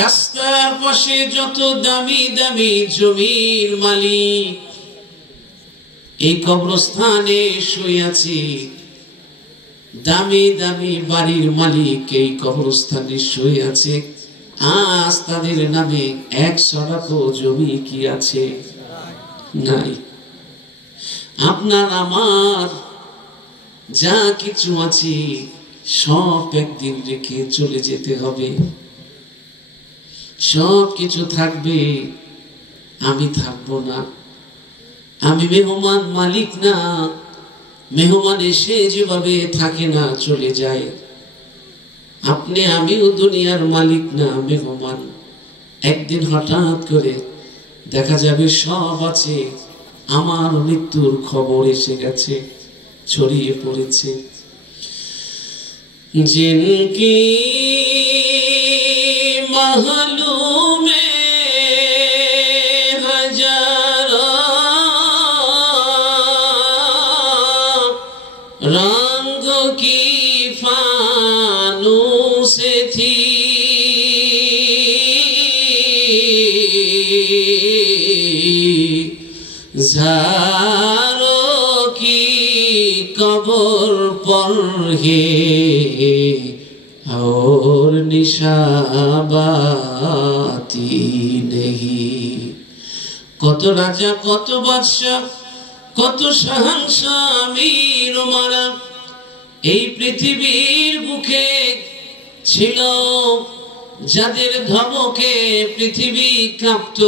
রাস্তার পাশে যত দামি দামি জমির মালিক এই কবরস্থানে শুয়ে আছে, দামি দামি বাড়ির মালিক এই কবরস্থানে শুয়ে আছে। আজ তাদের নামে 100 জমি কি আছে? নাই। আপনার আমার যা কিছু আছে সব একদিন রেখে চলে যেতে হবে। সব কিছু থাকবে, আমি থাকবো না। আমি মেহমান, মালিক না। মেহমান এসে যেভাবে থাকে না, চলে যায়। আপনি আমিও দুনিয়ার মালিক না, মেহমান। একদিন হঠাৎ করে দেখা যাবে সব আছে, আমার মৃত্যুর খবর এসে গেছে, ছড়িয়ে পড়েছে। जिनकी महलूम हजारा रंगों की फानूस थी, ज़ारों की कब्र पर है और निशाबाती नहीं। কত রাজা, কত বাদশাহ, কত শাহনশাহ, আমির উমারা এই পৃথিবীর বুকে ছিল, যাদের ধমকে পৃথিবী কাঁপত।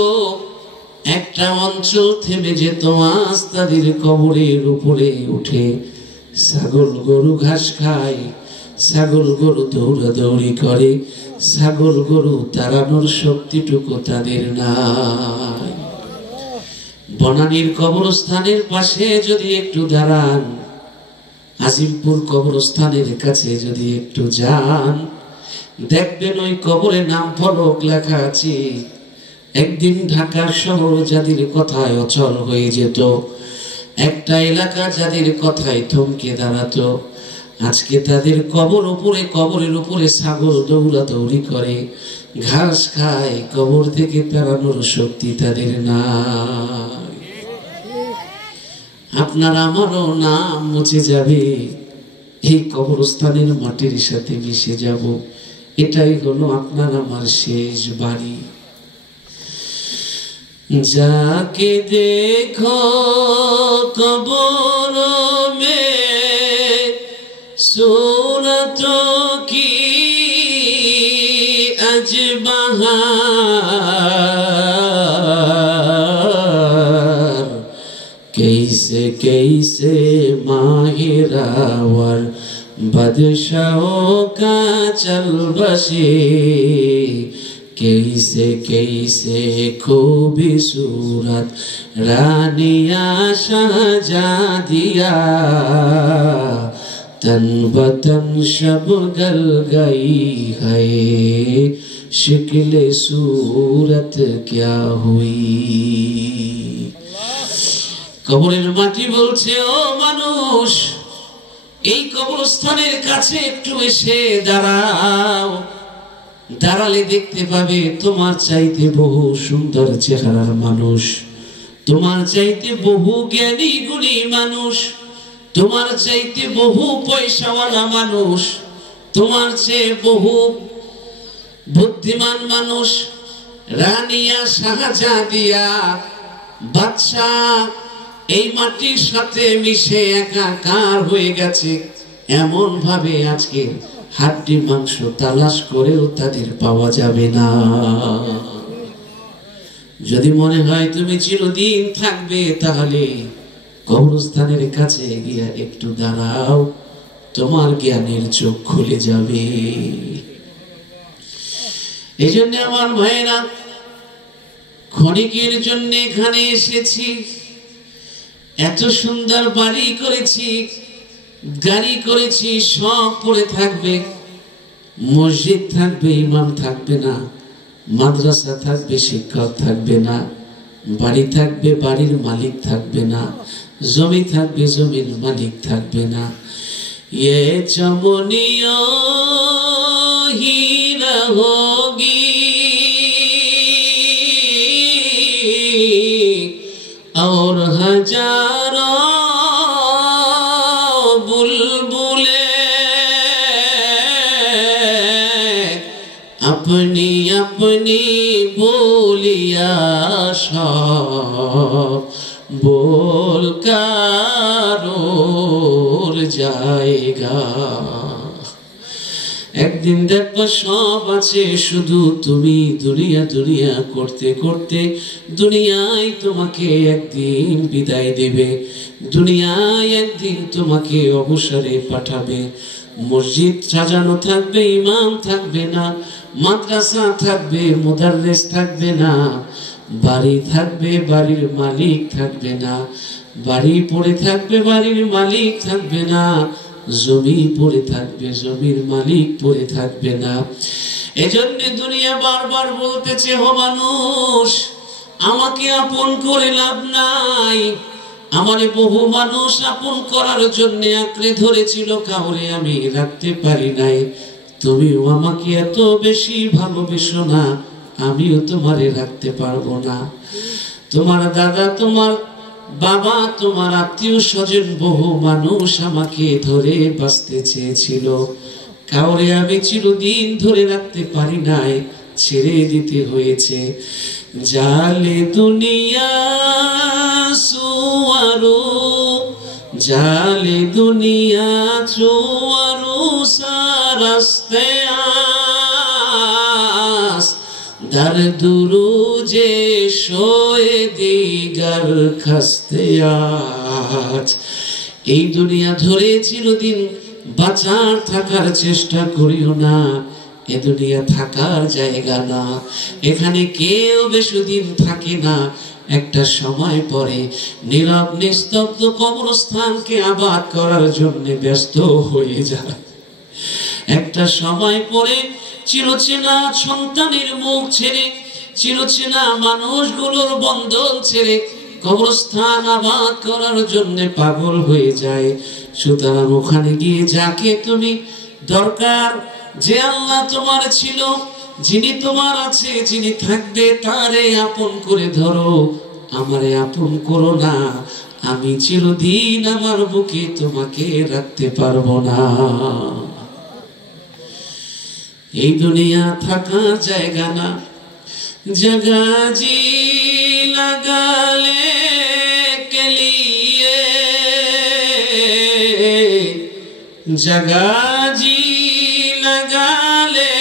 একটা অঞ্চল থেমে যেত, আজ তাদের কবরের উপরে উঠে ছাগল গরু ঘাস খায়, ছাগল গরু দৌড়াদৌড়ি করে, ছাগল গরু তাড়ানোর শক্তিটুকু তাদের নাই। বনানীর কবরস্থানের পাশে যদি একটু দাঁড়ান, আজিমপুর কবরস্থানের কাছে যদি একটু যান, দেখবেন ওই কবরে নাম ফলক লেখা আছে। একদিন ঢাকার শহর যাদের কথায় অচল হয়ে যেত, একটা এলাকা যাদের কথায় থমকে দাঁড়াতো, আজকে তাদের কবরের উপরে ছাগল দৌড়াদৌড়ি করে, ঘাস খায়, কবর থেকে তাড়ানোর শক্তি তাদের নাই। আপনার আমারও নাম মুছে যাবে, এই কবরস্থানের মাটির সাথে মিশে যাব। এটাই হলো আপনার আমার শেষ বাড়ি। जाके देखो कब्रों में सूरतों की अजबहार, कैसे कैसे माहिरावर बदशाहों का चल बसे, कैसे कैसे खूबी सूरत रानिया शहजादिया, तन बतन शब गल गई है, शिकल सूरत क्या हुई। কবরের মাটি বলছে, ও মানুষ, এই কবরস্থানের কাছে একটু এসে দাঁড়াও। দাঁড়ালে দেখতে পাবে তোমার চাইতে বহু সুন্দর চেহারার মানুষ, তোমার চাইতে বহু জ্ঞানী গুণী মানুষ, তোমার চাইতে বহু পয়সাওয়ালা মানুষ, তোমার চেয়ে বহু বুদ্ধিমান মানুষ, রানিয়া শাহজাদিয়া বাদশাহ এই মাটির সাথে মিশে একাকার হয়ে গেছে। এমন ভাবে আজকে হাড্ডি মাংস তালাশ করেও তাদের পাওয়া যাবে না। যদি মনে হয় তুমি চিরদিন থাকবে, তাহলে কবরস্থানের কাছে গিয়ে একটু দাঁড়াও, তোমার জ্ঞানের চোখ খুলে যাবে। এই জন্য আমার ভাইয়েরা, ক্ষণিকের জন্য এখানে এসেছি। এত সুন্দর বাড়ি করেছি, গাড়ি করেছি, সব পড়ে থাকবে। মসজিদ থাকবে, ইমাম থাকবে না। মাদ্রাসা থাকবে, শিক্ষক থাকবে না। বাড়ি থাকবে, বাড়ির মালিক থাকবে না। জমি থাকবে, জমির মালিক থাকবে না। ये चमनियों ही रहोगी और हजारों बुलबुले अपनी अपनी बोलिया सब बोलकर उड़ जाएगा। একদিন দেখবো সব আছে, শুধু তুমি দুনিয়া দুনিয়া করতে করতে দুনিয়ায় তোমাকে একদিন বিদায় দেবে। দুনিয়ায় একদিন তোমাকে অবসরে পাঠাবে। মসজিদ সাজানো থাকবে, ইমাম থাকবে না। মাদ্রাসা থাকবে, মুদাররিস থাকবে না। বাড়ি থাকবে, বাড়ির মালিক থাকবে না। বাড়ি পড়ে থাকবে, বাড়ির মালিক থাকবে না। জমি পড়ে থাকবে, জমির মালিক পড়ে থাকবে না। এজন্য দুনিয়া বারবার বলতেছে, হো মানুষ, আমাকে আপন করে লাভ নাই। আমারে বহু মানুষ আপন করার জন্য আঁকড়ে ধরেছিল, কাউরে আমি রাখতে পারি নাই। তুমিও আমাকে এত বেশি ভালোবেসো না, আমিও তোমারে রাখতে পারবো না। তোমার দাদা, তোমার বাবা, তোমার আত্মীয় স্বজন, বহু মানুষ আমাকে ধরে বাঁচতে চেয়েছিল, কাউরে আমি চিরদিন ধরে রাখতে পারি নাই, ছেড়ে দিতে হয়েছে। জালে দুনিয়া সুয়ারু, জালে দুনিয়া চুয়ারু সারস্তে আস, در دروجে শোয়ে দিগার খাস্তে আজ। এই দুনিয়া ধরে চিরদিন বাঁচার থাকার চেষ্টা করিও না। এ দুনিয়া থাকার জায়গা না, এখানে কেউ বেশিদিন থাকে না। একটা সময় পরে নীরব নিস্তব্ধ কবরস্থানকে আবাদ করার জন্য ব্যস্ত হয়ে যায়। একটা সময় পরে চিরচেনা সন্তানের মুখ ছেড়ে, চিরচেনা মানুষগুলোর বন্ধন ছেড়ে কবরস্থান আবাদ করার জন্য পাগল হয়ে যায়। সুতরাং ওখানে গিয়ে যাকে তুমি দরকার, যে আল্লাহ তোমার ছিল, যিনি তোমার আছে, যিনি থাকবে, তারে আপন করে ধরো। আমারে আপন করো না, আমি চিরদিন আমার বুকে তোমাকে রাখতে পারবো না। এই দুনিয়া থাকার জায়গা না, जगह जी लगा ले के लिए, जगह जी लगा ले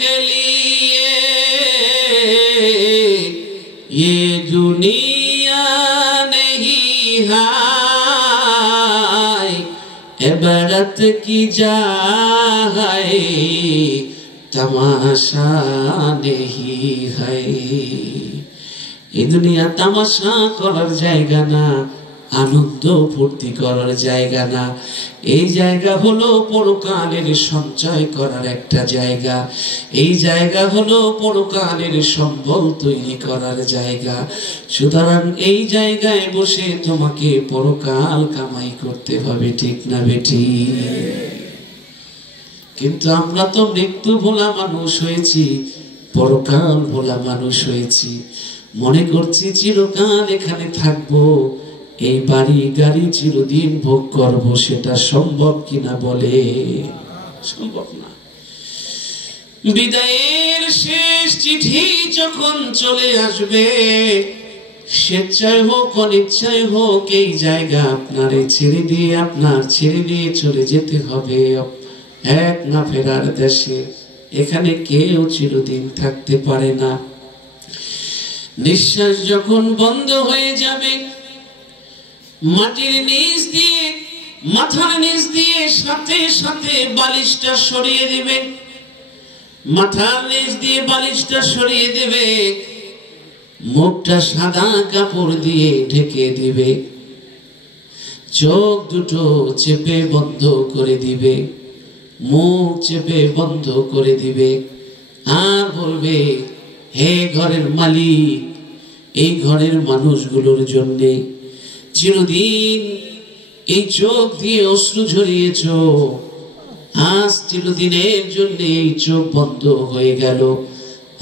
के लिए, ये दुनिया नहीं है इबारत की जगह है, तमाशा नहीं है। এই দুনিয়া তামাশা করার জায়গা না, আনন্দ ফুর্তি করার জায়গা না। এই জায়গা হলো পরকালের সঞ্চয় করার একটা জায়গা। এই জায়গা হলো পরকালের সম্বল তৈরি করার জায়গা। সুতরাং এই জায়গায় বসে তোমাকে পরকাল কামাই করতে হবে, ঠিক না বেটি? কিন্তু আমরা তো মৃত্যু ভোলা মানুষ হয়েছি, পরকাল ভোলা মানুষ হয়েছি। মনে করছি চিরকাল এখানে থাকবো, এই বাড়ি গাড়ি চিরদিন ভোগ করব। সেটা সম্ভব কিনা বলে? সম্ভব না। বিদায়ের শেষ চিঠি যখন চলে আসবে, স্বেচ্ছায় হোক অনিচ্ছায় হোক, এই জায়গা আপনারে ছেড়ে দিয়ে, আপনার ছেড়ে দিয়ে চলে যেতে হবে এক না ফেরার দেশে। এখানে কেউ চিরদিন থাকতে পারে না। নিঃশ্বাস যখন বন্ধ হয়ে যাবে, মাটির নিচ দিয়ে, মাথার নিচ দিয়ে সাথে সাথে বালিশটা সরিয়ে দিবে। মাথার নিচ দিয়ে বালিশটা সরিয়ে দেবে, মুখটা সাদা কাপড় দিয়ে ঢেকে দিবে, চোখ দুটো চেপে বন্ধ করে দিবে, মুখ চেপে বন্ধ করে দিবে, আর বলবে, হে ঘরের মালিক, এই ঘরের মানুষগুলোর জন্য চিরদিন এই চোখ দিয়ে অশ্রু ঝরিয়েছ, আজ চিরদিনের জন্য এই চোখ বন্ধ হয়ে গেল।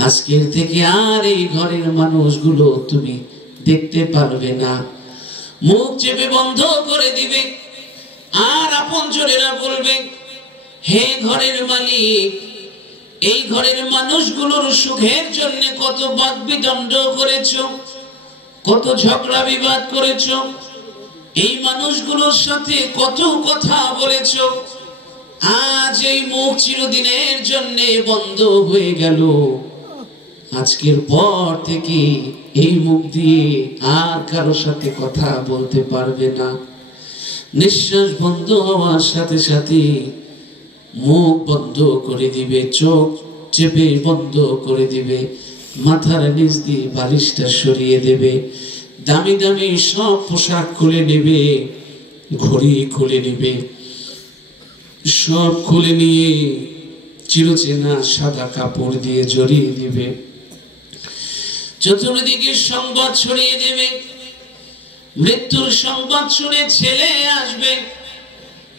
আজকের থেকে আর এই ঘরের মানুষগুলো তুমি দেখতে পারবে না। মুখ চেপে বন্ধ করে দিবে, আর আপনজনেরা বলবে, হে ঘরের মালিক, এই ঘরের মানুষগুলোর সুখের জন্য কত বাকবিতণ্ড করেছো, কত ঝগড়া বিবাদ করেছো, এই মানুষগুলোর সাথে কত কথা বলেছো। আজ এই মুখ চিরদিনের জন্য বন্ধ হয়ে গেল। আজকের পর থেকে এই মুখ দিয়ে আর কারো সাথে কথা বলতে পারবে না। নিঃশ্বাস বন্ধ হওয়ার সাথে সাথে মুখ বন্ধ করে দিবে, চোখ চেপে বন্ধ করে দিবে, মাথার নিচ দিয়ে বালিশটা সরিয়ে দেবে, দামি দামি সব পোশাক খুলে নেবে, ঘড়ি খুলে নেবে, সব খুলে নিয়ে চিরচেনা সাদা কাপড় দিয়ে জড়িয়ে দিবে, চতুর্দিকে সংবাদ ছড়িয়ে দেবে। মৃত্যুর সংবাদ শুনে ছেলে আসবে,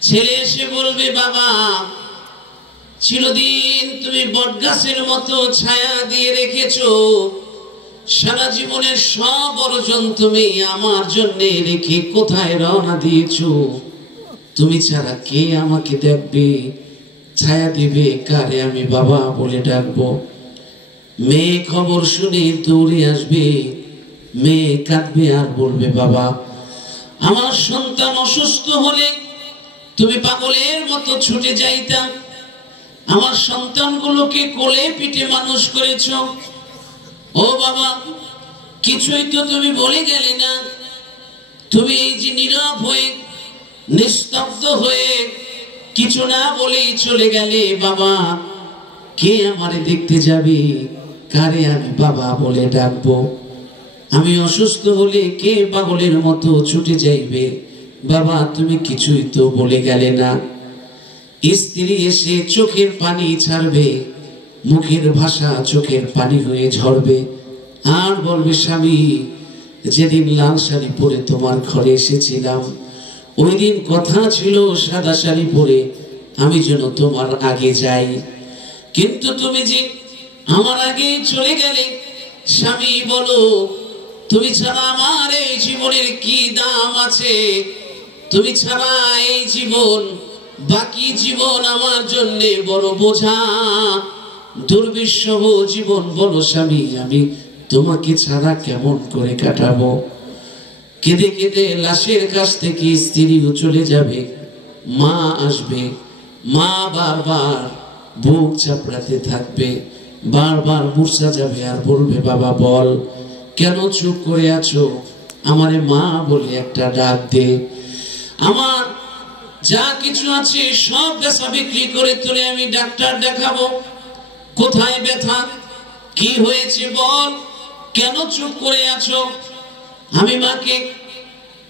ছেলে এসে বলবে, বাবা, চিরদিন তুমি বটগাছের মতো ছায়া দিয়ে রেখেছো, সারা জীবনের সব অর্জন তুমি আমার জন্য রেখে কোথায় রওনা দিয়েছো? তুমি ছাড়া কে আমাকে দেখবে, ছায়া দিবে কারে আমি বাবা বলে ডাকবো? মেয়ে খবর শুনে দৌড়ে আসবে, মেয়ে কাঁদবে আর বলবে, বাবা, আমার সন্তান অসুস্থ হলে তুমি পাগলের মতো ছুটে যাইতা, আমার সন্তানগুলোকে কোলে পিঠে মানুষ করেছ। ও বাবা, কিছুই তো তুমি বলে গেলে না। তুমি এই যে নীরব হয়ে, নিস্তব্ধ হয়ে কিছু না বলেই চলে গেলে, বাবা, কে আমারে দেখতে যাবে, কারে আমি বাবা বলে ডাকবো? আমি অসুস্থ হলে কে পাগলের মতো ছুটে যাইবে? বাবা, তুমি কিছুই তো বলে গেলে না। স্ত্রী এসে চোখের পানি ছাড়বে, মুখের ভাষা চোখের পানি হয়ে ঝরবে, আর বলবে, স্বামী, যেদিন লাল শাড়ি পরে তোমার ঘরে এসেছিলাম, ওই দিন কথা ছিল সাদা শাড়ি পরে আমি যেন তোমার আগে যাই, কিন্তু তুমি যে আমার আগে চলে গেলে। স্বামী বলো, তুমি ছাড়া আমার এই জীবনের কি দাম আছে? তুমি ছাড়া এই জীবন, বাকি জীবন আমার জন্য বড় বোঝা, দুর্বিষহ জীবন। বলো স্বামী, আমি তোমাকে ছাড়া কেমন করে কাটাবো? কেঁদে কেঁদে লাশের কাছ থেকে স্ত্রীও চলে যাবে, মা আসবে, মা বারবার বুক চাপড়াতে থাকবে, বারবার মূর্ছা যাবে আর বলবে, বাবা বল, কেন চুপ করে আছো? আমারে মা বলে একটা ডাক দে। আমার যা কিছু আছে সব বেচা বিক্রি করে তোরে আমি ডাক্তার দেখাবো। কোথায় ব্যথা, কি হয়েছে বল, কেন চুপ করে আছো? আমি মাকে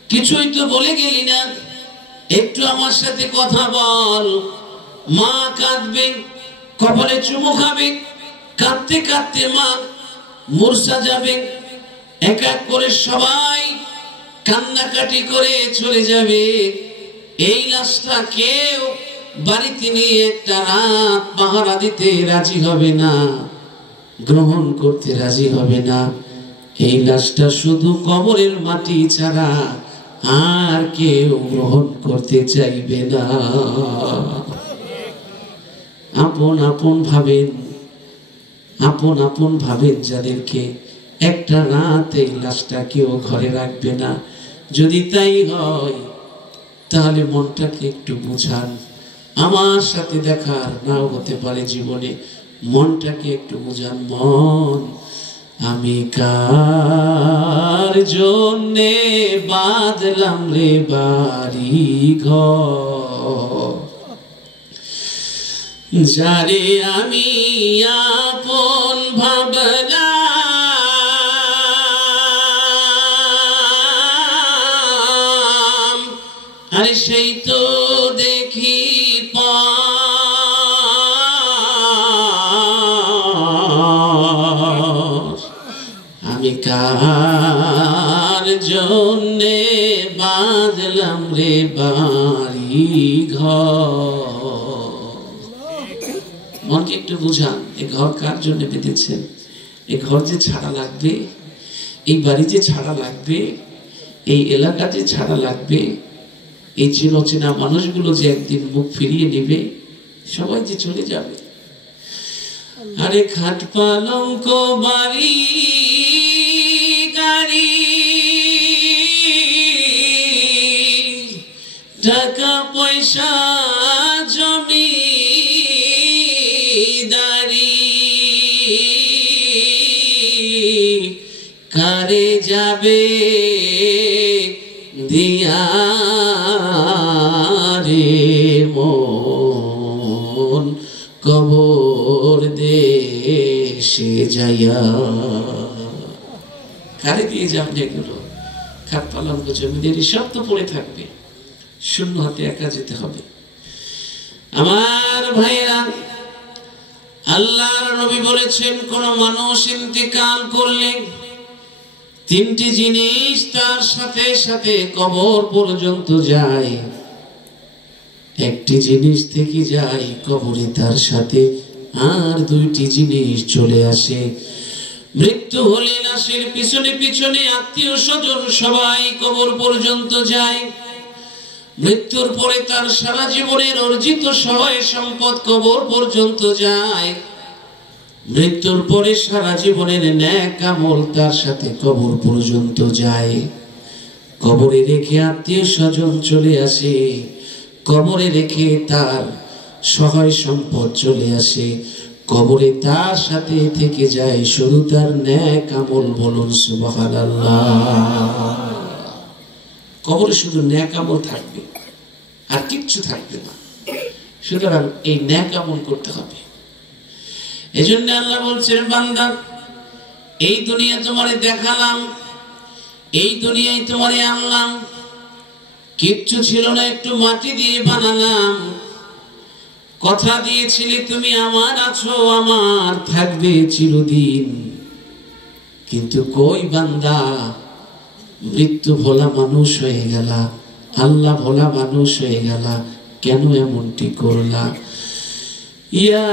কিছুই তো বলে গেলি না, একটু আমার সাথে কথা বল। মা কাঁদবে, কপালে চুমু খাবে, কাঁদতে কাঁদতে মা মূর্ছা যাবে। এক এক করে সবাই কান্নাকাটি করে চলে যাবে। এই লাশটা কেউ বাড়িতে নিয়ে একটা রাত পাহারা দিতে রাজি হবে না, গ্রহণ করতে রাজি হবে না। এই লাশটা শুধু কবরের মাটি ছাড়া আর কেউ গ্রহণ করতে চাইবে না। আপন আপন ভাবেন, আপন আপন ভাবেন যাদেরকে, একটা রাত এই লাশটা কেউ ঘরে রাখবে না। যদি তাই হয় তাহলে মনটাকে একটু বুঝান। আমার সাথে দেখা নাও হতে পারে জীবনে, মনটাকে একটু বুঝান। মন, আমি কার জন্যে বাঁধলাম রে বাড়ি ঘর, যারে আমি আপন ভাবলাম, আরে সেই তো দেখি আমি কার জন্যে বাঁধলাম রে বাড়ি ঘর। মনকে একটু বুঝান, এই ঘর কার জন্য বেঁধেছেন? এই ঘর যে ছাড়া লাগবে, এই বাড়ি যে ছাড়া লাগবে, এই এলাকা যে ছাড়া লাগবে, এই চেনা মানুষগুলো যে একদিন মুখ ফিরিয়ে নেবে, সবাই যে চলে যাবে। আরে খাট পালঙ্ক বাড়ি গাড়ি, টাকা পয়সা জমিদারি, কারে যাবে দিয়া রে মন, কবর দেশে যাইয়া। কারে দিয়ে যাবেন এগুলো? খাট পালঙ্ক জমিদারি সব তো পড়ে থাকবে, শূন্য হাতে একা যেতে হবে। আমার ভাইরা, আল্লাহর নবী বলেছেন, কোন মানুষ ইন্তেকাল করলে তিনটি জিনিস তার সাথে সাথে কবর পর্যন্ত যায়। একটি জিনিস থেকে যায় কবরে, তার সাথে আর দুইটি জিনিস চলে আসে। মৃত্যু হলে লাশের পিছনে পিছনে আত্মীয় স্বজন সবাই কবর পর্যন্ত যায়। মৃত্যুর পরে তার সারা জীবনের অর্জিত সহায় সম্পদ কবর পর্যন্ত যায়। মৃত্যুর পরে সারা জীবনের ন্যাক আমল তার সাথে কবর পর্যন্ত যায়। কবরে রেখে আত্মীয় স্বজন চলে আসে, কবরে রেখে তার সহায় সম্পদ চলে আসে। কবরে তার সাথে থেকে যায় শুধু তার ন্যাক আমল। বলুন সুবহানাল্লাহ। কবরে শুধু ন্যাক আমল থাকবে, আর কিচ্ছু থাকবে না। সুতরাং এই ন্যাক আমল করতে হবে। এজন্য আল্লাহ বলছেন, বান্দা, এই দুনিয়া তোমারে দেখালাম, এই দুনিয়ায় তোমারে আনলাম, কিচ্ছু ছিল না, একটু মাটি দিয়ে বানালাম। কথা দিয়েছিলে তুমি আমার আছো, আমার থাকবে চিরদিন। কিন্তু কই বান্দা, মৃত্যু ভোলা মানুষ হয়ে গেলা, আল্লাহ ভোলা মানুষ হয়ে গেলা, কেন এমনটি করলা? ইয়া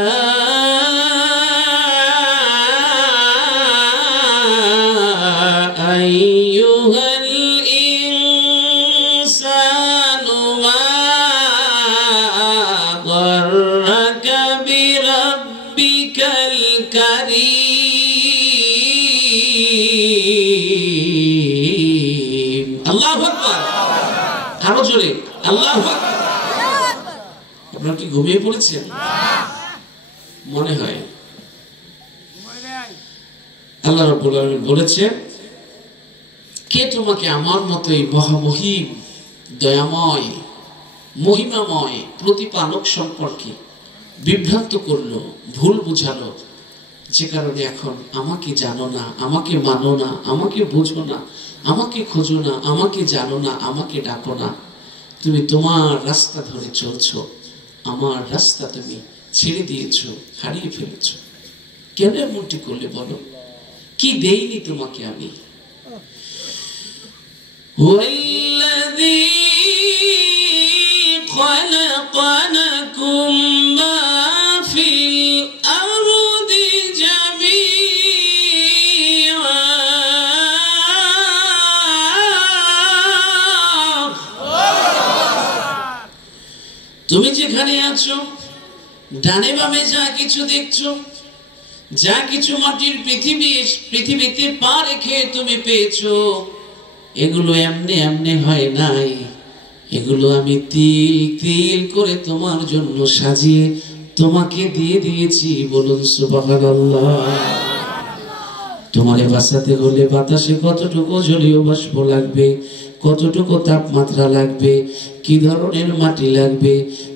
الكريم الله أكبر আরো জোরে আল্লাহু আকবার আপনারা কি ঘুমিয়ে পড়েছেন মনে হয় আল্লাহ রাব্বুল আলামিন বলেছেন কে তোমাকে আমার মতোই মহামহিম দয়াময় মহিমাময় প্রতিপালক সম্পর্কে বিভ্রান্ত করলো ভুল বুঝালো যে কারণে এখন আমাকে জানো না আমাকে মানো না আমাকে বুঝো না আমাকে খোঁজো না আমাকে জানো না আমাকে ডাকো না তুমি তোমার রাস্তা ধরে চলছো আমার রাস্তা তুমি ছেড়ে দিয়েছো হারিয়ে ফেলেছো কেন এমনটি করলে বলো কি দেইনি তোমাকে আমি ওয়াল্লাযী খলাকাকুম মা ফিল আরদি জামিআ তুমি যেখানে আছো ডানে বামে যা কিছু দেখছো যা কিছু মাটির পৃথিবীতে পা রেখে তুমি পেয়েছো এগুলো এমনি এমনি হয় নাই এগুলো আমি তিল তিল করে তোমার জন্য সাজিয়ে তোমাকে দিয়ে দিয়েছি বলুন সুবহানাল্লাহ তোমারে বাঁচাতে হলে বাতাসে কতটুকু জলীয় বাষ্প লাগবে কতটুকু তাপমাত্রা লাগবে কি ধরনের মাটি লাগবে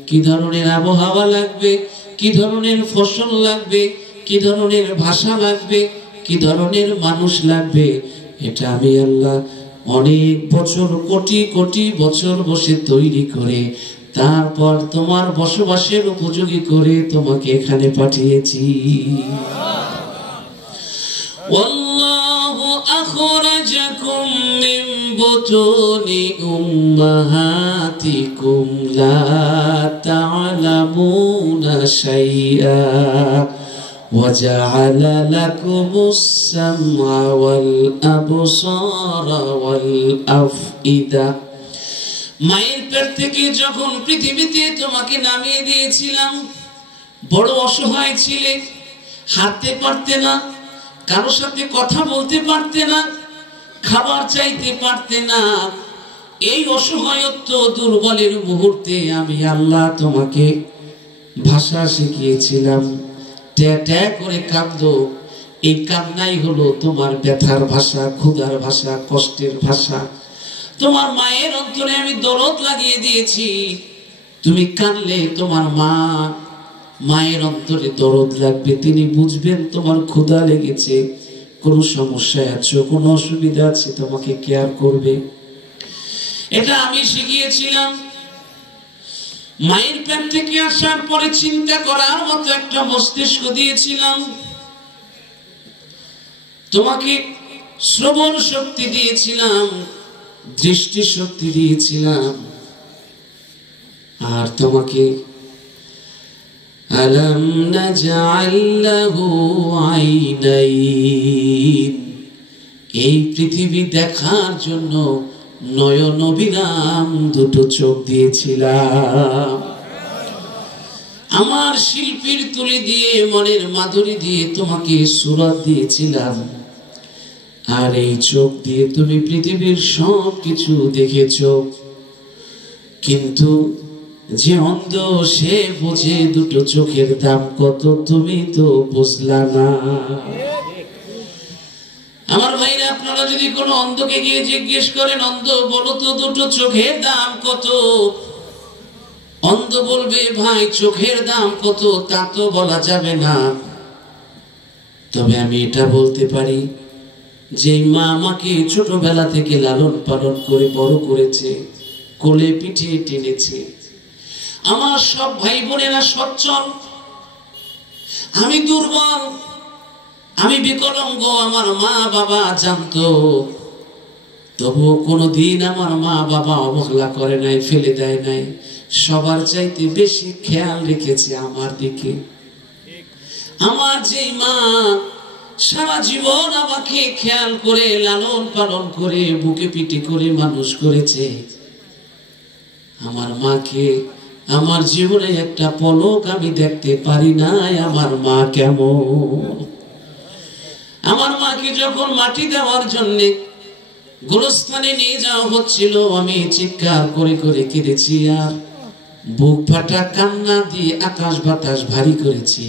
কি ধরনের আবহাওয়া লাগবে কি ধরনের ফসল লাগবে কি ধরনের ভাষা লাগবে কি ধরনের মানুষ লাগবে এটা আমি আল্লাহ অনেক বছর কোটি কোটি বছর বসে তৈরি করে তারপর তোমার বসবাসের উপযোগী করে তোমাকে এখানে পাঠিয়েছি ওয়াল্লাহু আখরাজাকুম মিন বুতুনি উম্মাহাতিকুম লা তা'লামুনা শাইআ وجعل لكم السمع والأبصار والأفئدة মায়ের পেট থেকে যখন পৃথিবীতে তোমাকে নামিয়ে দিয়েছিলাম বড় অসহায় ছিলে হাঁটতে পারতে না কারোর সাথে কথা বলতে পারতে না খাবার চাইতে পারতে না এই অসহায়ত্ব দুর্বলের মুহূর্তে আমি আল্লাহ তোমাকে ভাষা শিখিয়েছিলাম ট্যা করে কাঁদো এই কান্নাই হলো তোমার ব্যথার ভাষা ক্ষুধার ভাষা কষ্টের ভাষা তোমার মায়ের অন্তরে আমি দরদ লাগিয়ে দিয়েছি তুমি কাঁদলে তোমার মায়ের অন্তরে দরদ লাগবে তিনি বুঝবেন তোমার ক্ষুধা লেগেছে কোনো সমস্যায় আছো কোনো অসুবিধা আছে তোমাকে কেয়ার করবে এটা আমি শিখিয়েছিলাম মায়ের পেট থেকে আসার পরে চিন্তা করার মতো একটা মস্তিষ্ক দিয়েছিলাম তোমাকে শ্রবণ শক্তি দিয়েছিলাম দৃষ্টি শক্তি দিয়েছিলাম আর তোমাকে আলাম নাজআল লাহু আইনাইন এই পৃথিবী দেখার জন্য নয়ন অবিরাম দুটো চোখ দিয়েছিলাম আমার শিল্পীর তুলি দিয়ে মনের মাধুরী দিয়ে তোমাকে সুরত দিয়েছিলাম আর এই চোখ দিয়ে তুমি পৃথিবীর সব কিছু দেখেছো কিন্তু যে অন্ধ সে বুঝে দুটো চোখের দাম কত তুমি তো বুঝলা না আমার ভাইরা আপনারা যদি কোনো অন্ধকে গিয়ে জিজ্ঞেস করেন অন্ধ বলো তো দুটো চোখের দাম কত অন্ধ বলবে ভাই চোখের দাম কত তা তো বলা যাবে না তবে আমি এটা বলতে পারি যে মা আমাকে ছোটবেলা থেকে লালন পালন করে বড় করেছে কোলে পিঠে টেনেছে আমার সব ভাই বোনেরা সচ্ছল আমি দুর্বল আমি বিকলাঙ্গ আমার মা বাবা জানতো তবুও কোনোদিন আমার মা বাবা অবহেলা করে নাই ফেলে দেয় নাই সবার চাইতে বেশি খেয়াল রেখেছে আমার দিকে আমার যে মা সারা জীবন আমাকে খেয়াল করে লালন পালন করে বুকে পিঠে করে মানুষ করেছে আমার মাকে আমার জীবনে একটা পলক আমি দেখতে পারি নাই আমার মা কেমন। আমার মাকে যখন মাটি দেওয়ার জন্য গোরস্থানে নিয়ে যাওয়া হচ্ছিল, আমি চিৎকার করে করে কেঁদেছি আর বুক ফাটা কান্না দিয়ে আকাশ বাতাস ভারী করেছি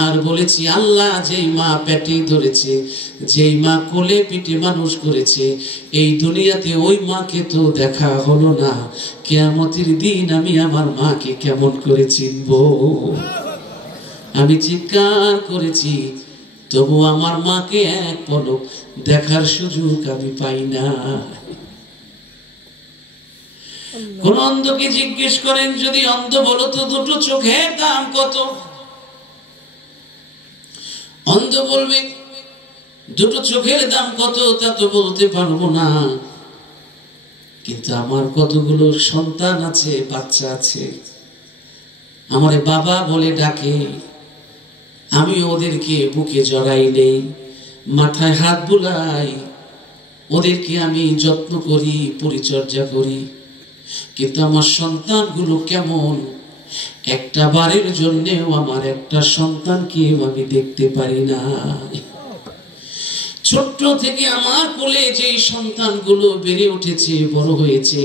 আর বলেছি, আল্লাহ, যেই মা পেটে ধরেছে, যেই মা কোলে পিঠে মানুষ করেছে, এই দুনিয়াতে ওই মাকে তো দেখা হলো না, কিয়ামতের দিন আমি আমার মাকে কেমন করে চিনবো। আমি চিৎকার করেছি, তবু আমার মাকে এক পলক দেখার সুযোগ আমি পাই না। কোন অন্ধকে জিজ্ঞেস করেন, যদি অন্ধ বলো তো দুটো চোখের দাম কত? অন্ধ বলবে দুটো চোখের দাম কত, তা তো বলতে পারবো না, কিন্তু আমার কতগুলো সন্তান আছে, বাচ্চা আছে, আমারে বাবা বলে ডাকে, আমি ওদেরকে বুকে জড়াই নেই, মাথায় হাত বুলাই, ওদেরকে আমি যত্ন করি, পরিচর্যা করি, কিন্তু আমার সন্তানগুলো কেমন, একটা বারের জন্যেও আমার একটা সন্তানকে আমি দেখতে পারি না। ছোট্ট থেকে আমার কোলে যে সন্তানগুলো বেড়ে উঠেছে, বড় হয়েছে,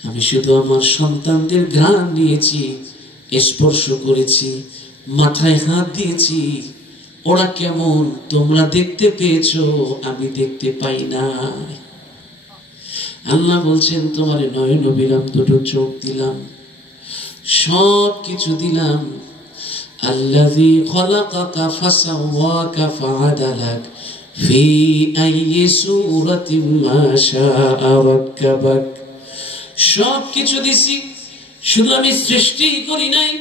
আমি শুধু আমার সন্তানদের ঘ্রাণ নিয়েছি, স্পর্শ করেছি, মাথায় হাত দিয়েছি, ওরা কেমন তোমরা দেখতে পেয়েছো, আমি দেখতে পাই না। আল্লাহ বলছেন, তোমার নয়ন বিরাম, দুটো চোখ দিলাম, সব কিছু দিলাম। আল্লাযী খালাকাকা ফাসাওয়াকা ফাআদালাক ফি আইয়ি সূরাতিন মা শাআ রাক্কাবাক। সব কিছু দিছি, শুধু আমি সৃষ্টি করি নাই,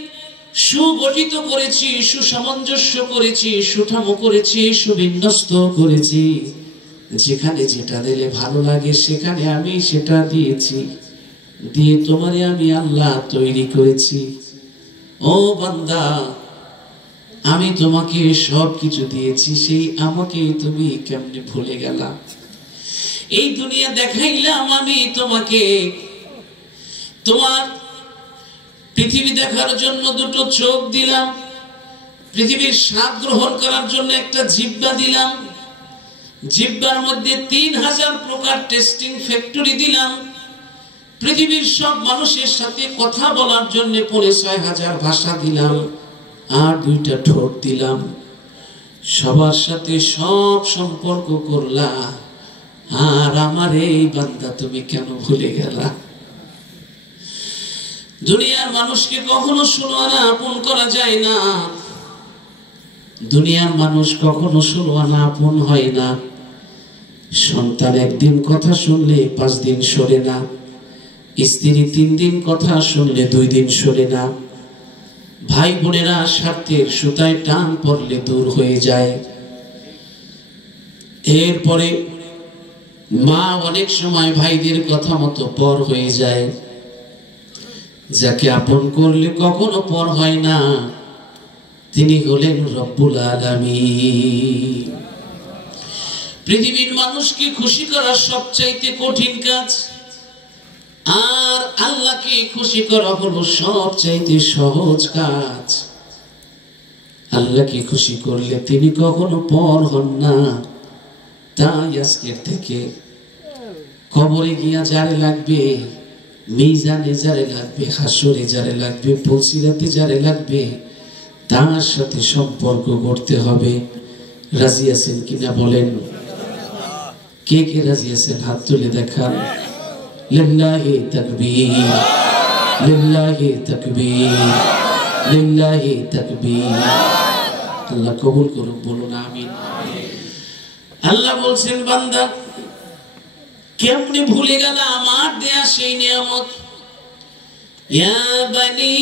সুগঠিত করেছি, সুসামঞ্জস্য করেছি, সুঠামো করেছি, সুবিন্যস্ত করেছি। যেখানে যেটা দিলে ভালো লাগে সেখানে আমি সেটা দিয়েছি, দিয়ে তোমারে আমি আল্লাহ তৈরি করেছি। ও বান্দা, আমি তোমাকে সব কিছু দিয়েছি, সেই আমাকে তুমি কেমনে ভুলে গেলা? এই দুনিয়া দেখাইলাম আমি তোমাকে, তোমার পৃথিবী দেখার জন্য দুটো চোখ দিলাম, পৃথিবীর স্বাদ গ্রহণ করার জন্য একটা জিহ্বা দিলাম, জিহ্বার মধ্যে 3000 প্রকার টেস্টিং ফ্যাক্টরি দিলাম, পৃথিবীর সব মানুষের সাথে কথা বলার জন্য 6000 ভাষা দিলাম, আর 2টা ঠোঁট দিলাম, সবার সাথে সব সম্পর্ক করলা, আর আমার এই বান্দা তুমি কেন ভুলে গেলা? দুনিয়ার মানুষকে কখনো ষোলোয়ানা আপন করা যায় না, দুনিয়ার মানুষ কখনো ষোলোয়ানা আপন হয় না। সন্তান একদিন কথা শুনলে 5 দিন সরে না, স্ত্রী 3 দিন কথা শুনলে 2 দিন সরে না, ভাই বোনেরা স্বার্থের সুতায় টান পড়লে দূর হয়ে যায়। এরপরে মা অনেক সময় ভাইদের কথা মতো পর হয়ে যায়। যাকে আপন করলে কখনো পর হয় না, তিনি হলেন রব্বুল আলামিন। পৃথিবীর মানুষকে খুশি করা সবচাইতে কঠিন কাজ, আর আল্লাহকে খুশি করা হলো সবচাইতে সহজ কাজ। আল্লাহকে খুশি করলে তিনি কখনো পর হন না। তাই আজকের থেকে কবরে গিয়া যারে লাগবে, মিজানে যারে লাগবে, হাসরে যারে লাগবে, পুলসিরাতে যারে লাগবে, তার সাথে সম্পর্ক করতে হবে। রাজি আছেন কিনা বলেন? কে কে রাজি আছেন হাত তুলে দেখান। লিল্লাহি তাকবীর, লিল্লাহি তাকবীর, লিল্লাহি তাকবীর। আল্লাহ কবুল করুক, বলুন আমিন। আল্লাহ বলছেন, বান্দা কেমনে ভুলে গেল আমার দেয়া সেই নিয়ামত? ইয়া বনি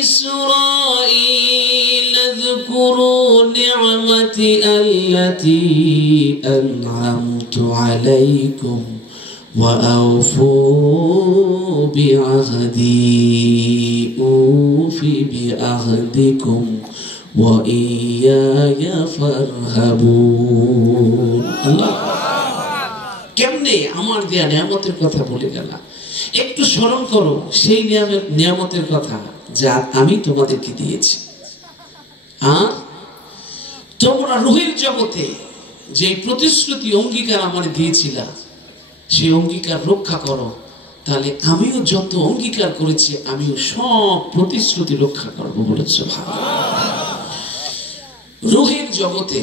ইসরাঈল যকুরু নি'মাতি আল্লাতী আন'আমতু আলাইকুম ওয়া আওফু বিআহদি উফি বিআহদিকুম ওয়া ইয়্যায়া ফারহাবুন। আল্লাহ কেমনে আমার দেয়া নিয়ামতের কথা বলে গেল? একটু স্মরণ করো সেই নিয়ামতের কথা যা আমি তোমাদেরকে দিয়েছি। আর তোমরা রূহের জগতে যে প্রতিশ্রুতি অঙ্গীকার আমার দিয়েছিলাম সেই অঙ্গীকার রক্ষা করো, তাহলে আমিও যত অঙ্গীকার করেছি আমিও সব প্রতিশ্রুতি রক্ষা করবো বলেছে। রূহের জগতে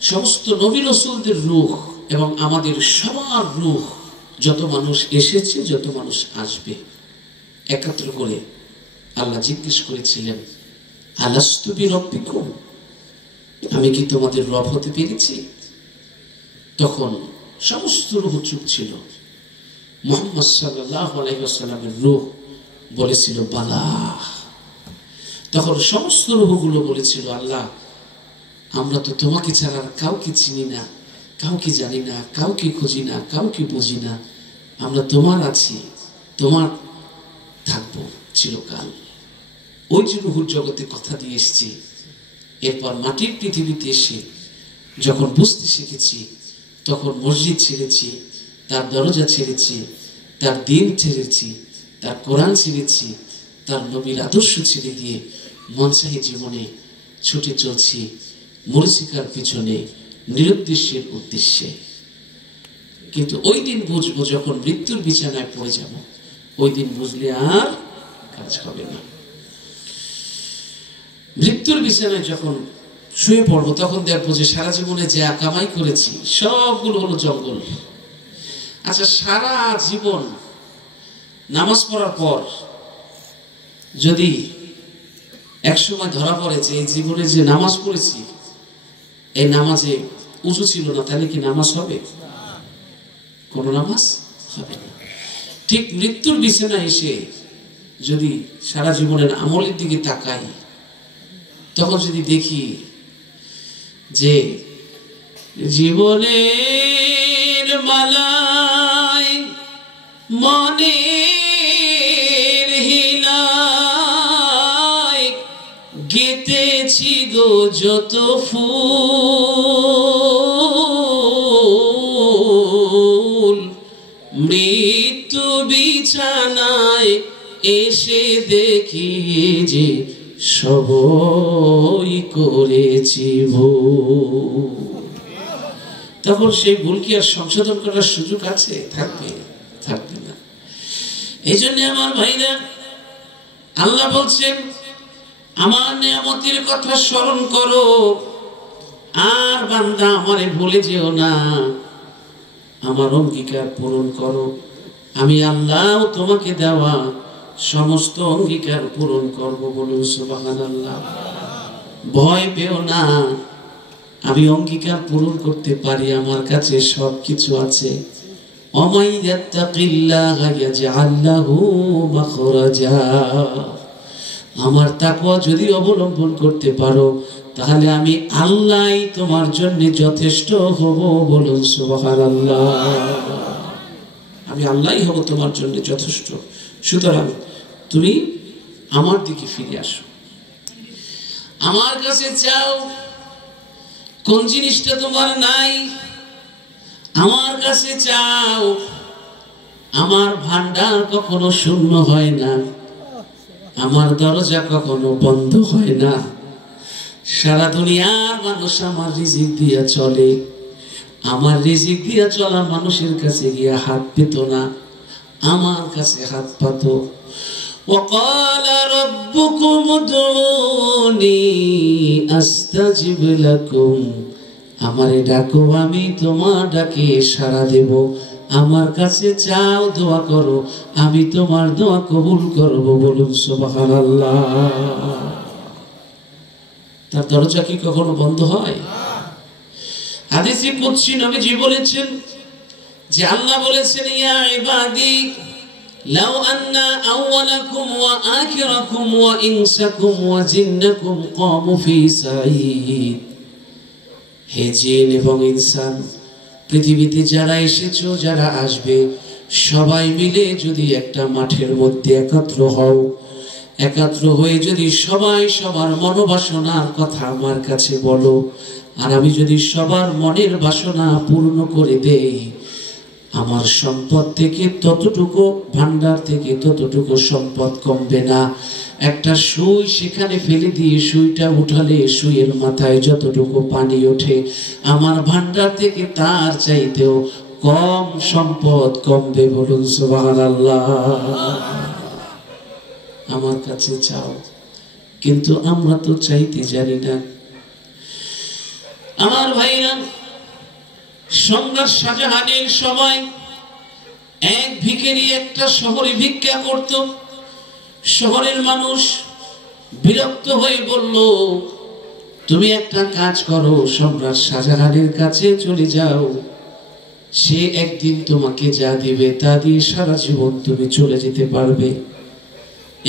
সমস্ত নবী রাসূলদের রূহ এবং আমাদের সবার রূহ, যত মানুষ এসেছে যত মানুষ আসবে, একাত্র করে আল্লাহ জিজ্ঞেস করেছিলেন, আলাস্তু বিরব্বিকুম, আমি কি তোমাদের রব হতে পেরেছি? তখন সমস্ত রূহ চুপ ছিল। মুহাম্মদ সাল্লাল্লাহু আলাইহি ওয়াসাল্লামের রূহ বলেছিল বালা। তখন সমস্ত রূহগুলো বলেছিল, আল্লাহ আমরা তো তোমাকে ছাড়া কাউকে চিনি না, কাউকে জানি না, কাউকে খুঁজি না, কাউকে বুঝি না, আমরা তোমার আছি, তোমার থাকবো চিরকাল। ওই যে রূহুর জগতে কথা দিয়ে এসেছি, এরপর মাটির পৃথিবীতে এসে যখন বুঝতে শিখেছি, তখন মসজিদ ছেড়েছি, তার দরজা ছেড়েছি, তার দিন ছেড়েছি, তার কোরআন ছেড়েছি, তার নবীর আদর্শ ছেড়ে দিয়ে মনসাহী জীবনে ছুটে চলছি মরিচিকার পিছনে, নিরুদ্দেশ্যের উদ্দেশ্যে। কিন্তু ওই দিন বুঝবো যখন মৃত্যুর বিছানায় পড়ে যাব, ওই দিন বুঝলে আর কাজ হবে না। মৃত্যুর বিছানায় যখন শুয়ে পড়বো তখন দেখবো যে সারা জীবনে যা কামাই করেছি সবগুলো হলো জঙ্গল। আচ্ছা, সারা জীবন নামাজ পড়ার পর যদি একসময় ধরা পড়ে যে এই জীবনে যে নামাজ পড়েছি এই নামাজে উঁচু ছিল না, তাহলে কি নামাজ হবে? কোনো নামাজ হবে না। ঠিক মৃত্যুর বিছানায় এসে যদি সারা জীবনের আমলের দিকে তাকাই, তখন যদি দেখি যে জীবনের মালায় মনের হিলায় গেতেছি গো যত ফুল, মৃত্যু বিছানায় এসে দেখি যে সবই করেছি ভুল। তখন সেই ভুল কি আর সংশোধন করার সুযোগ আছে? থাকবে না। এই জন্য আমার ভাইরা, আল্লাহ বলছেন আমার নিয়ামতের কথা স্মরণ করো, আর বান্দা আমারে ভুলে যেও না, আমার অঙ্গীকার পূরণ করো। আমি আল্লাহ তোমাকে দেওয়া সমস্ত অঙ্গীকার পূরণ করব। বলুন সুবহানাল্লাহ। ভয় পেও না, আমি অঙ্গীকার পূরণ করতে পারি, আমার কাছে সবকিছু আছে। ওমাই ইয়াত্তাকিল্লাহা ইয়াজআল লাহু মাখরাজা, আমার তাকওয়া যদি অবলম্বন করতে পারো তাহলে আমি আল্লাহই তোমার জন্য যথেষ্ট হব। বলুন সুবহানাল্লাহ। আমি আল্লাহই হব তোমার জন্য যথেষ্ট। সুতরাং তুমি আমার দিকে ফিরে আসো, আমার কাছে চাও। কোন জিনিসটা তোমার নাই আমার কাছে চাও। আমার ভান্ডার কখনো শূন্য হয় না, আমার দরজা কখনো বন্ধ হয় না। সারা দুনিয়ার মানুষ আমার রিজিক দিয়া চলে, আমার রিজিক দিয়া চলা মানুষের কাছে গিয়া হাত পেত না, আমার কাছে হাত পাত। وقال ربكم ادعوني استجب لكم, আমারে ডাকো আমি তোমার ডাকে সাড়া দেব। আমার কাছে চাও, দোয়া করো, আমি তোমার দোয়া কবুল করব। বলুন সুবহানাল্লাহ। তার দরজা কি কখনো বন্ধ হয়? হাদিসে কুদসি নবীজি বলেছেন যে আল্লাহ বলেছেন, ইয়া ইবাদি লাউ আন্না আউওয়ালাকুম ওয়া আখিরাকুম ওয়া ইনসাকুম ওয়া জিন্নাকুম কামু ফি সাঈদ, হে জিন এবং ইনসান, পৃথিবীতে যারা এসেছো যারা আসবে সবাই মিলে যদি একটা মাঠের মধ্যে একত্র হও, একত্র হয়ে যদি সবাই সবার মনোবাসনার কথা আমার কাছে বলো, আর আমি যদি সবার মনের বাসনা পূর্ণ করে দেই, আমার সম্পদ থেকে ততটুকু, ভান্ডার থেকে ততটুকু সম্পদ কমবে না। একটা সুই সেখানে ফেলে দিয়ে সুইটা উঠালে সুইয়ের মাথায় যতটুকু পানি ওঠে, আমার ভান্ডার থেকে তার চাইতেও কম সম্পদ কমবে। বলুন সুবহানাল্লাহ। আমার কাছে চাও, কিন্তু আমরা তো চাইতে জানি না। আমার ভাইরা, সম্রাট শাহজাহানের সময় এক ভিখারি একটা শহরে ভিক্ষা করত। শহরের মানুষ বিরক্ত হয়ে বলল, তুমি একটা কাজ করো, সম্রাট শাহজাহানের কাছে চলে যাও, সে একদিন তোমাকে যা দিবে তা দিয়ে সারা জীবন তুমি চলে যেতে পারবে।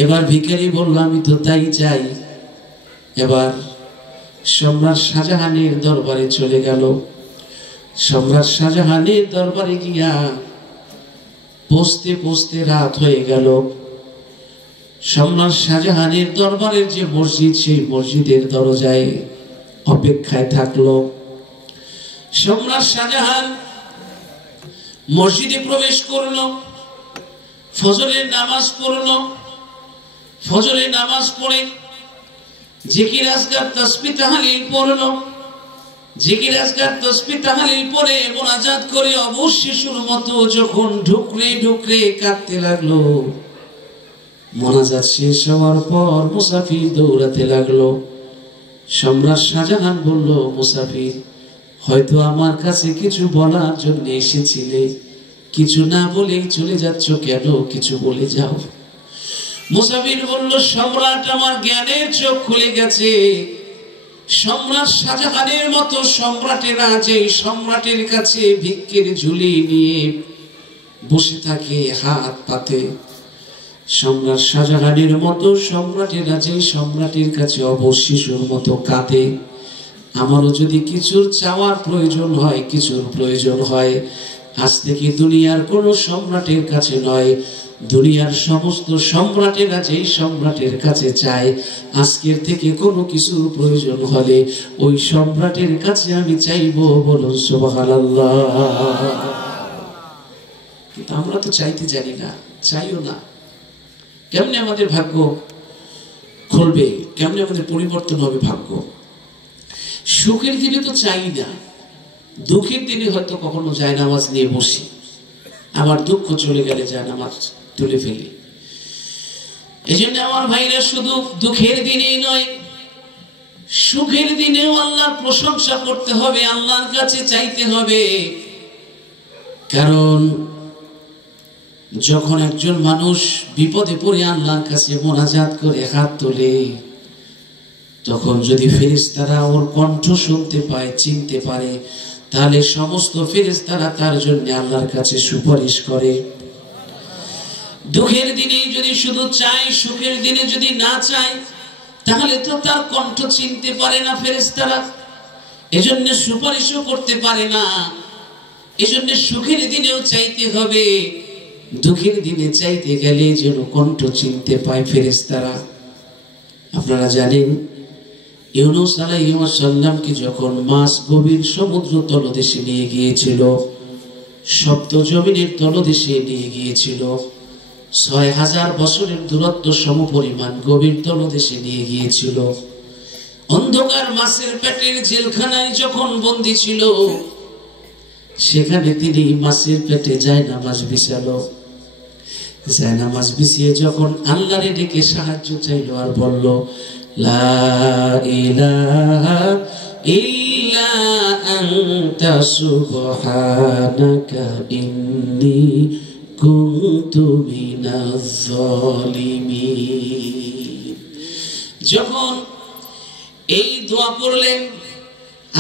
এবার ভিখারি বলল, আমি তো তাই চাই। এবার সম্রাট শাহজাহানের দরবারে চলে গেল। সম্রাট শাহজাহানের দরবারে গিয়া পৌঁছতে পৌঁছতে রাত হয়ে গেল। সম্রাট শাহজাহানের দরবারের যে মসজিদ, সেই মসজিদের দরজায় অপেক্ষায় থাকলো। সম্রাট শাহজাহান মসজিদে প্রবেশ করলো, ফজরের নামাজ পড়লো। ফজরের নামাজ পড়ে জিকির আজকার তাসবিহ তাহলিল পড়লো। জিকির আজকার তাসবিহ তাহলিল পড়ে মুনাজাত করে অবশ্য শিশুর মতো যখন ঢুকরে ঢুকরে কাঁদতে লাগলো। মুনাজাত শেষ হওয়ার পর মুসাফির দৌড়াতে লাগলো। সম্রাট শাহজাহান বলল, মুসাফির, হয়তো আমার কাছে কিছু বলার জন্য এসেছিলে, কিছু না বলে চলে যাচ্ছ কেন? কিছু বলে যাও। মুসাফির বলল, সম্রাট, আমার জ্ঞানের চোখ খুলে গেছে। সম্রাট শাহজাহানের মতো সম্রাটেরা যে সম্রাটের কাছে ভিক্ষের ঝুলি নিয়ে বসে থাকে হাত পাতে, সম্রাট শাহজাহানের মতো সম্রাটেরা যে সম্রাটের কাছে অবশ শিশুর মতো কাঁদে। আমারও যদি কিছুর চাওয়ার প্রয়োজন হয়, কিছুর প্রয়োজন হয়, আজ থেকে দুনিয়ার কোনো সম্রাটের কাছে নয়, দুনিয়ার সমস্ত সম্রাটেরা যেই সম্রাটের কাছে চায়, আজকের থেকে কোনো কিছুর প্রয়োজন হলে ওই সম্রাটের কাছে আমি চাইব। বলুন সুবহানাল্লাহ। কিন্তু আমরা তো চাইতে জানি না, চাইও না। কেমনে আমাদের ভাগ্য খুলবে, কেমনে আমাদের পরিবর্তন হবে ভাগ্য? সুখের দিনে তো চাই না, দুঃখের দিনে হয়তো কখনো জায়নামাজ নিয়ে বসি, আবার দুঃখ চলে গেলে জায়নামাজ তুলে ফেলি। এই জন্য আমার ভাইরা, শুধু দুঃখের দিনেই নয়, সুখের দিনেও আল্লাহর প্রশংসা করতে হবে, আল্লাহর কাছে চাইতে হবে। কারণ যখন একজন মানুষ বিপদে পড়ে আল্লাহর কাছে মোনাজাত করে হাত তোলে, তখন যদি ফেরেশতারা ওর কণ্ঠ শুনতে পায়, চিনতে পারে, তাহলে সমস্ত ফেরেশতারা তার জন্য আল্লাহর কাছে সুপারিশ করে। দুঃখের দিনে যদি শুধু চায়, সুখের দিনে যদি না চায়, তাহলে তো তার কণ্ঠ চিনতে পারে না ফেরেশতারা, এজন্য সুপারিশও করতে পারে না। এজন্য সুখের দিনেও চাইতে হবে, দুঃখের দিনে চাইতে গেলে যেন কণ্ঠ চিনতে পায় ফেরেশতারা। আপনারা জানেন, ইউনূস আলাইহিস সালামকে যখন মাছ গভীর সমুদ্র তলদেশে নিয়ে গিয়েছিল, সপ্ত জমিনের তলদেশে নিয়ে গিয়েছিল, ৬০০০ বছরের দূরত্ব সমপরিমাণ গভীর তলদেশে নিয়ে গিয়েছিল। অন্ধকার মাছের পেটের জেলখানায় যখন বন্দী ছিল, সেখানে তিনি মাছের পেটে জায়নামাজ বিছালো। জায়নামাজ বিছিয়ে যখন আল্লাহরে ডেকে সাহায্য চাইলো আর বলল, লা ইলাহা ইল্লা আনতা সুবহানাকা ইন্নী কুনতু মিনাজ জালিমিন। যখন এই দোয়া পড়লেন,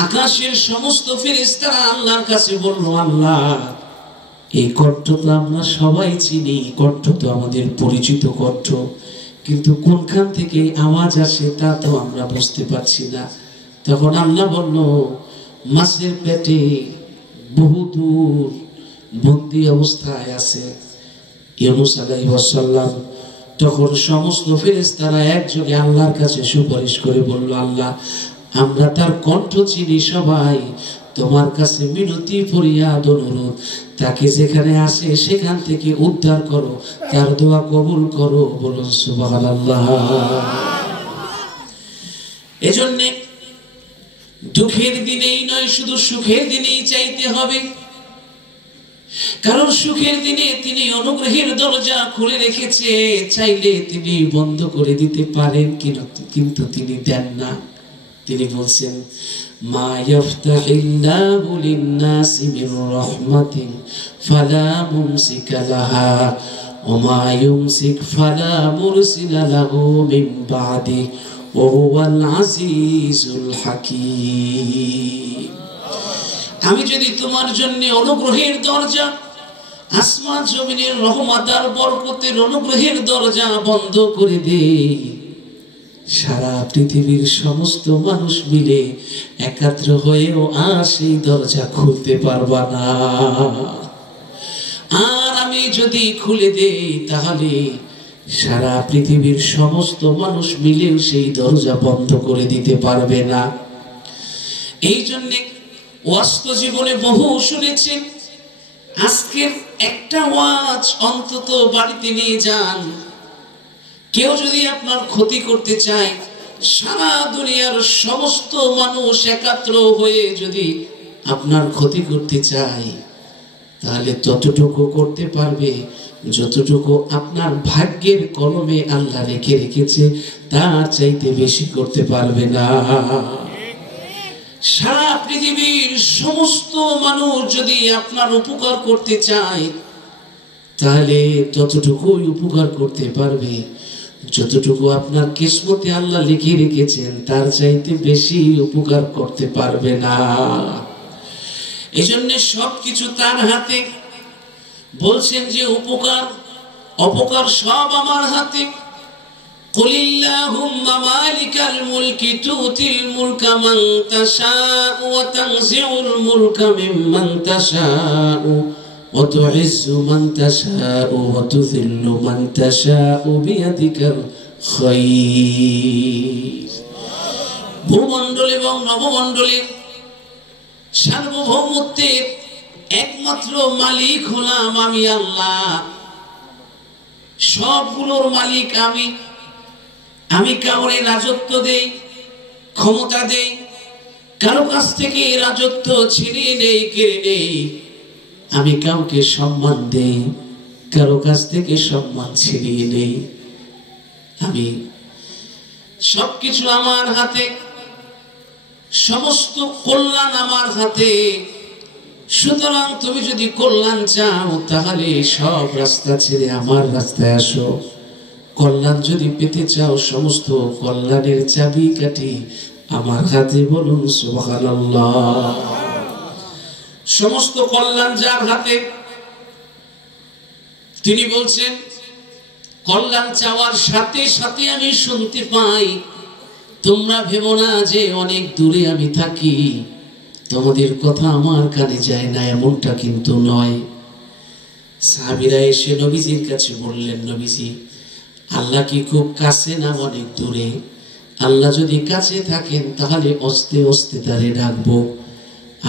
আকাশের সমস্ত ফেরেশতারা আল্লাহর কাছে বলল, আল্লাহ, এই কণ্ঠ তো আমরা সবাই চিনি, কণ্ঠ তো আমাদের পরিচিত কণ্ঠ, কিন্তু কোনখান থেকে আওয়াজ আসে তা তো আমরা বুঝতে পারছি না। তখন আল্লাহ বলল, মাছের পেটে বহুদূর বন্দী অবস্থায় আছে ইউনূস আলাইহিস সালাম। তখন সমস্ত ফেরেশতারা একযোগে আল্লাহর কাছে সুপারিশ করে বলল, আল্লাহ, আমরা তার কণ্ঠ চিনি সবাই। তোমার কাছে মিনতি ফরিয়াদ অনুরোধ, তাকে যেখানে আসে সেখান থেকে উদ্ধার করো, তার দোয়া কবুল করো। বলুন সুবহানাল্লাহ। এজন্য দুঃখের দিনেই নয়, শুধু সুখের দিনেই চাইতে হবে। কারণ সুখের দিনে তিনি অনুগ্রহের দরজা খুলে রেখেছে, চাইলে তিনি বন্ধ করে দিতে পারেন, কিন্তু তিনি দেন না। তিনি বলছেন, মা ইয়াফতাহিল্লাহু লিন-নাসি মির রাহমাতিন ফালা মুমসিকা লাহা ওয়া মা ইউমসিক ফালা মুরসিলা লাহু মিন বাদি ওয়া হুয়াল আজিজুল হাকীম। আমি যদি তোমার জন্য অনুগ্রহের দরজা, আসমান জমিনের রহমত আর বরকতের অনুগ্রহের দরজা বন্ধ করে দেই, সারা পৃথিবীর সমস্ত মানুষ মিলে একাত্র হয়েও আর সেই দরজা খুলতে পারবা না। আর আমি যদি খুলে দেই, তাহলে সারা পৃথিবীর সমস্ত মানুষ মিলেও সেই দরজা বন্ধ করে দিতে পারবে না। এই জন্যে ওয়াস্ত জীবনে বহু শুনেছেন, আজকের একটা ওয়াজ অন্তত বাড়িতে নিয়ে যান। কেউ যদি আপনার ক্ষতি করতে চায়, সারা দুনিয়ার সমস্ত মানুষ একাত্র হয়ে যদি আপনার ক্ষতি করতে চায়, তাহলে ততটুকু করতে পারবে যতটুকু আপনার ভাগ্যের কলমে আল্লাহ রেখেছে, তার চাইতে বেশি করতে পারবে না। সারা পৃথিবীর সমস্ত মানুষ যদি আপনার উপকার করতে চায়, তাহলে ততটুকুই উপকার করতে পারবে যতটুকু আপনার কিসমতে আল্লাহ লিখে রেখেছেন, তার চাইতে বেশি উপকার করতে পারবে না। এজন্য সবকিছু তার হাতে। বলছেন যে উপকার অপকার সব আমার হাতে। কুলিল্লাহুম্মা মালিকাল মুলকি তুতিল মুলকা মান তাশাউ ওয়া তানজিউল মুলকা মিম্মান তাশাউ ওয়া তুইজ্জু মান তাশাউ ওয়া তুযিল্লু মান তাশাউ বিয়াদিকাল খায়র। ভূমণ্ডল এবং নবমণ্ডলের সার্বভৌমত্বের একমাত্র মালিক হলাম আমি আল্লাহ। সবগুলোর মালিক আমি। আমি কাউরে রাজত্ব দেই, ক্ষমতা দেই, কারো কাছ থেকে রাজত্ব ছিনিয়ে নেই, কেড়ে নেই। আমি কাউকে সম্মান দেই, কারো কাছ থেকে সম্মান ছিনিয়ে নেই। আমি সবকিছু আমার হাতে, সমস্ত কল্যাণ আমার হাতে। সুতরাং তুমি যদি কল্যাণ চাও, তাহলে সব রাস্তা ছেড়ে আমার রাস্তায় আসো। কল্যাণ যদি পেতে চাও, সমস্ত কল্যাণের চাবিকাঠি আমার হাতে। বলুন সুবহানাল্লাহ। সমস্ত কল্যাণ যার হাতে, তিনি বলছেন, কল্যাণ চাওয়ার সাথে সাথে আমি শুনতে পাই, তোমরা ভেবো না যে অনেক দূরে আমি থাকি, তোমাদের কথা আমার কানে যায় না, এমনটা কিন্তু নয়। সাহাবীরা এসে নবীজির কাছে বললেন, নবীজি, আল্লাহ কি খুব কাছে না অনেক দূরে? আল্লাহ যদি কাছে থাকেন তাহলে আস্তে আস্তে তারে ডাকবো,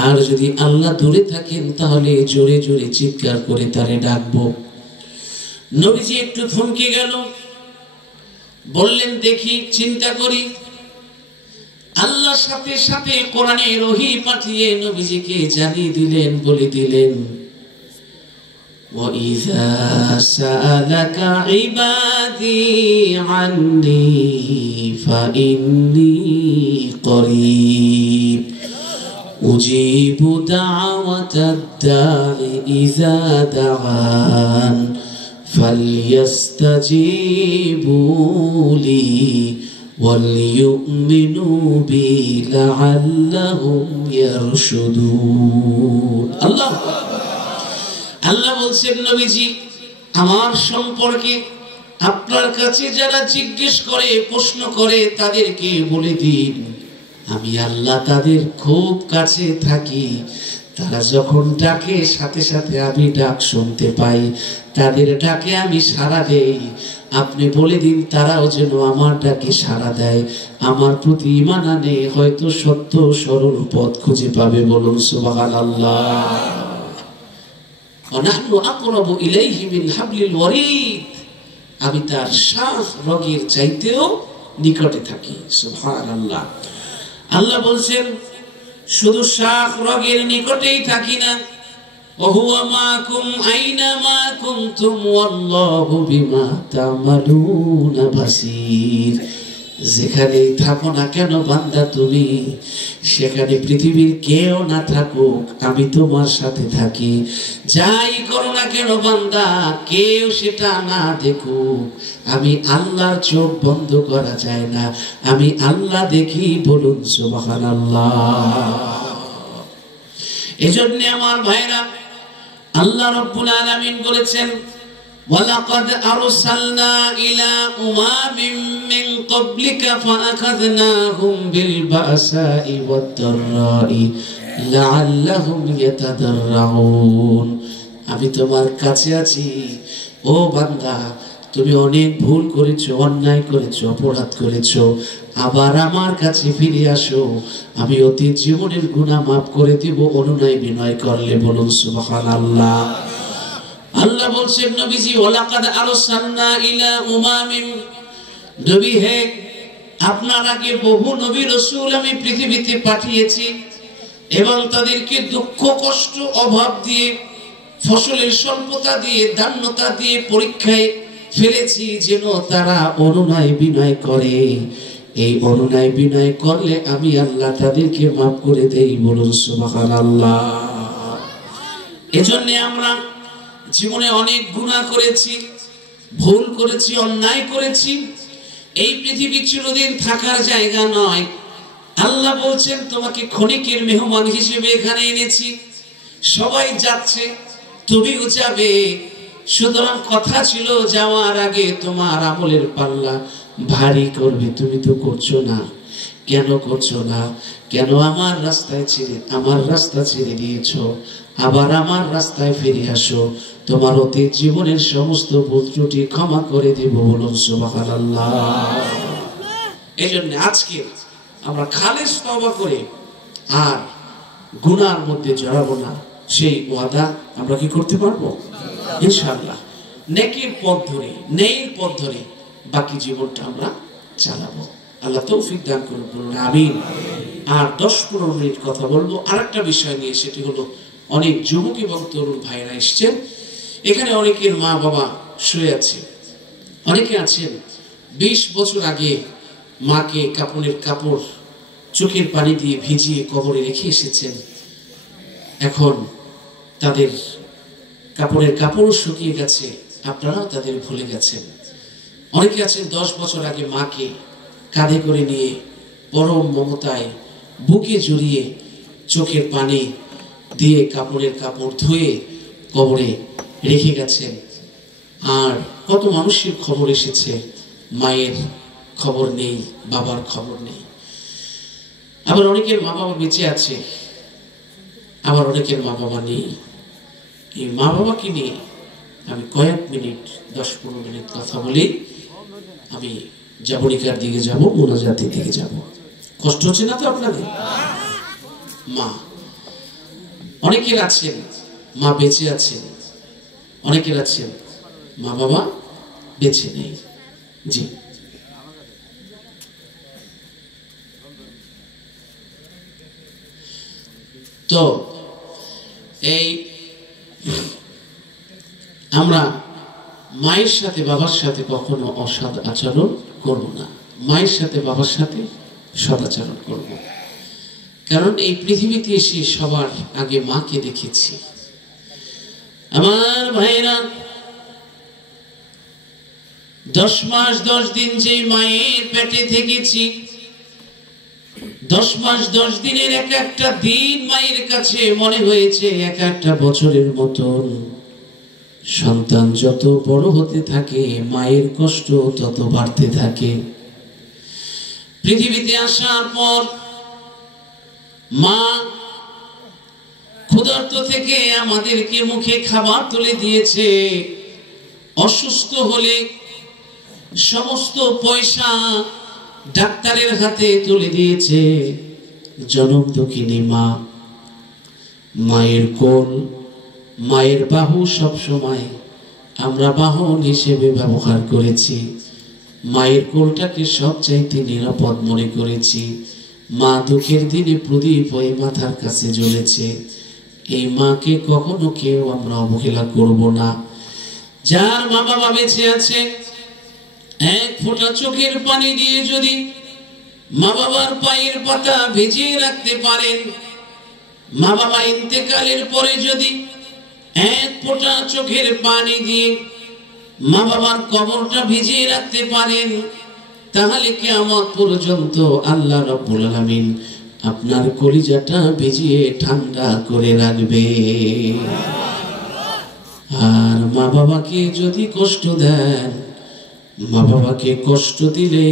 আর যদি আল্লাহ দূরে থাকেন তাহলে জোরে জোরে চিৎকার করে তারে ডাকবো। নবীজি একটু থমকে গেল, বললেন, দেখি, চিন্তা করি। আল্লাহ সাথে সাথে কোরআনের ওহী পাঠিয়ে নবীজিকে জানিয়ে দিলেন, বলে দিলেন, وَإِذَا سَأَلَكَ عِبَادِي عَنِّي فَإِنِّي قَرِيبٌ أُجِيبُ دَعْوَةَ الدَّاعِ إِذَا دَعَانِ فَلْيَسْتَجِيبُوا لِي وَلْيُؤْمِنُوا بِي لَعَلَّهُمْ يَرْشُدُونَ। আল্লাহ আল্লাহ বলছেন, নবীজি, আমার সম্পর্কে আপনার কাছে যারা জিজ্ঞেস করে, প্রশ্ন করে, তাদেরকে বলে দিন, আমি আল্লাহ তাদের খুব কাছে থাকি। তারা যখন ডাকে সাথে সাথে আমি ডাক শুনতে পাই, তাদের ডাকে আমি সাড়া দেই। আপনি বলে দিন তারাও যেন আমার ডাকে সাড়া দেয়, আমার প্রতি ঈমান আনে, হয়তো সত্য সরল পথ খুঁজে পাবে। বলুন সুবহানাল্লাহ। ওয়ানাহনু আকরাবু ইলাইহি মিন হাবলিল ওয়ারিদ, আমি তার শাখ রগের চাইতেও নিকটে থাকি। সুবহানাল্লাহ। আল্লাহ বলছেন শুধু শাখ রগের নিকটেই থাকি না, ওহুয়া মাকুম আইনামা কুনতুম ওয়াল্লাহু বিমা তা'মালুনা বাসীর। যেখানেই থাকো না কেন বান্দা তুমি, সেখানে পৃথিবীর কেউ না থাকুক, আমি তোমার সাথে থাকি। যাই করো না কেন বান্দা, কেউ সেটা না দেখুক, আমি আল্লাহর চোখ বন্ধ করা যায় না, আমি আল্লাহ দেখি। বলুন সুবহানাল্লাহ। এজন্য আমার ভাইরা, আল্লাহ রাব্বুল আলামিন বলেছেন ওয়ালাকাদ আরসালনা ইলা উমামিন মিন ক্বাবলিকা ফাআখাযনাহুম বিল বাসাই ওয়াদ দাররাই লাআল্লাহুম ইয়াতাদাররাউন। আমি তোমার কাছে আছি ও বান্দা, তুমি অনেক ভুল করেছো, অন্যায় করেছো, অপরাধ করেছো, আবার আমার কাছে ফিরে আসো, আমি অতীত জীবনের গুনাহ মাফ করে দিব অনুনয় বিনয় করলে। বলুন সুবহানাল্লাহ। আল্লাহ বলছেন নবীজি ওয়ালাকাদ আরসালনা ইলা উমামিন, নবী হে আপনার আগে বহু নবী রাসূল আমি পৃথিবীতে পাঠিয়েছি এবং তাদেরকে দুঃখ কষ্ট অভাব দিয়ে, ফসলের স্বল্পতা দিয়ে, দান্যতা দিয়ে পরীক্ষায় ফেলেছি যেন তারা অনুনয় বিনয় করে। এই অনুনয় বিনয় করলে আমি আল্লাহ তাদেরকে মাফ করে দেই। বলুন সুবহানাল্লাহ। এজন্য আমরা জীবনে অনেক গুনাহ করেছি, ভুল করেছি, অন্যায় করেছি। এই পৃথিবী চিরদিন থাকার জায়গা নয়। আল্লাহ বলছেন তোমাকে ক্ষণিকের মেহমান হিসেবে এখানে এনেছি, সবাই যাচ্ছে তুমিও যাবে। সুতরাং কথা ছিল যাওয়ার আগে তোমার আমলের পাল্লা ভারী করবে। তুমি তো করছো না, কেন করছো না? কেন আমার রাস্তা ছেড়ে দিয়েছো? আবার আমার রাস্তায় ফিরে আসো, তোমার অতীত জীবনের সমস্ত ভুল ত্রুটি ক্ষমা করে দেব। বলুন সুবহানাল্লাহ। এই জন্য আজকে আমরা খালেস তওবা করে আর গুনার মধ্যে জড়াবো না, সেই ওয়াদা আমরা কি করতে পারবো? ইনশাআল্লাহ। নেকির পথ ধরে, ন্যায়ের পথ ধরে বাকি জীবনটা আমরা চালাবো। আল্লাহ তৌফিক দান করুন। বলুন আমিন। আর 10-15 মিনিট কথা বলবো আরেকটা বিষয় নিয়ে, সেটি হলো অনেক যুবক এবং তরুণ ভাইরা এসছেন এখানে। অনেকের মা বাবা শুয়ে আছে, অনেকে আছেন 20 বছর আগে মাকে কাপড়ের কাপড় চোখের পানি দিয়ে ভিজিয়ে কবরে রেখে এসেছেন। এখন তাদের কাপড়ের কাপড়ও শুকিয়ে গেছে, আপনারাও তাদের ভুলে গেছেন। অনেকে আছেন 10 বছর আগে মাকে কাঁধে করে নিয়ে পরম মমতায় বুকে জড়িয়ে চোখের পানি দিয়ে কাপড়ের কাপড় ধুয়ে কবরে রেখে গেছেন। আর কত মানুষের খবর এসেছে, মায়ের খবর নেই, বাবার খবর নেই। আবার অনেকের মা বাবা বেঁচে আছে, আবার অনেকের মা বাবা নেই। এই মা বাবাকে নিয়ে আমি কয়েক মিনিট 10-15 মিনিট কথা বলি। আমি জাবরিকার দিকে যাব, মোনাজাতের দিকে যাব। কষ্ট হচ্ছে না তো আপনাদের? মা অনেকের আছেন মা বেঁচে আছেন, অনেকের আছেন মা বাবা বেঁচে নেই। জি, তো এই আমরা মায়ের সাথে বাবার সাথে কখনো অসৎ আচরণ করব না, মায়ের সাথে বাবার সাথে সদাচরণ করব। কারণ এই পৃথিবীতে এসে সবার আগে মাকে দেখেছি। আমার ভাইরা 10 মাস 10 দিন যে মায়ের পেটে থেকেছি, 10 মাস 10 দিনের এক একটা দিন মায়ের কাছে মনে হয়েছে এক একটা বছরের মতন। সন্তান যত বড় হতে থাকে মায়ের কষ্ট তত বাড়তে থাকে। পৃথিবীতে আসার পর মা ক্ষুধার্ত থেকে আমাদেরকে মুখে খাবার তুলে দিয়েছে, অসুস্থ হলে সমস্ত পয়সা ডাক্তারের হাতে তুলে দিয়েছে। জনম দুঃখিনী মা, মায়ের কোল, মায়ের বাহু সব সময় আমরা বাহন হিসেবে ব্যবহার করেছি। মায়ের কোলটাকে সবচাইতে নিরাপদ মনে করেছি। মা দুঃখের দিনে প্রদীপ হয়ে মাথার কাছে জ্বলেছে। এই মাকে কখনো কেউ আমরা অবহেলা করব না। যার মা বাবা বেঁচে আছে, এক ফোঁটা চোখের পানি দিয়ে যদি মা বাবার পায়ের পাতা ভিজিয়ে রাখতে পারেন, মা বাবা ইন্তেকালের পরে যদি এক ফোঁটা চোখের পানি দিয়ে মা বাবার কবরটা ভিজিয়ে রাখতে পারেন, তাহলে কিয়ামত পর্যন্ত আল্লাহ রাব্বুল আলামিন আপনার কলিজাটা ভিজিয়ে ঠান্ডা করে রাখবে। আর মা বাবাকে যদি কষ্ট দেন, মা বাবাকে কষ্ট দিলে,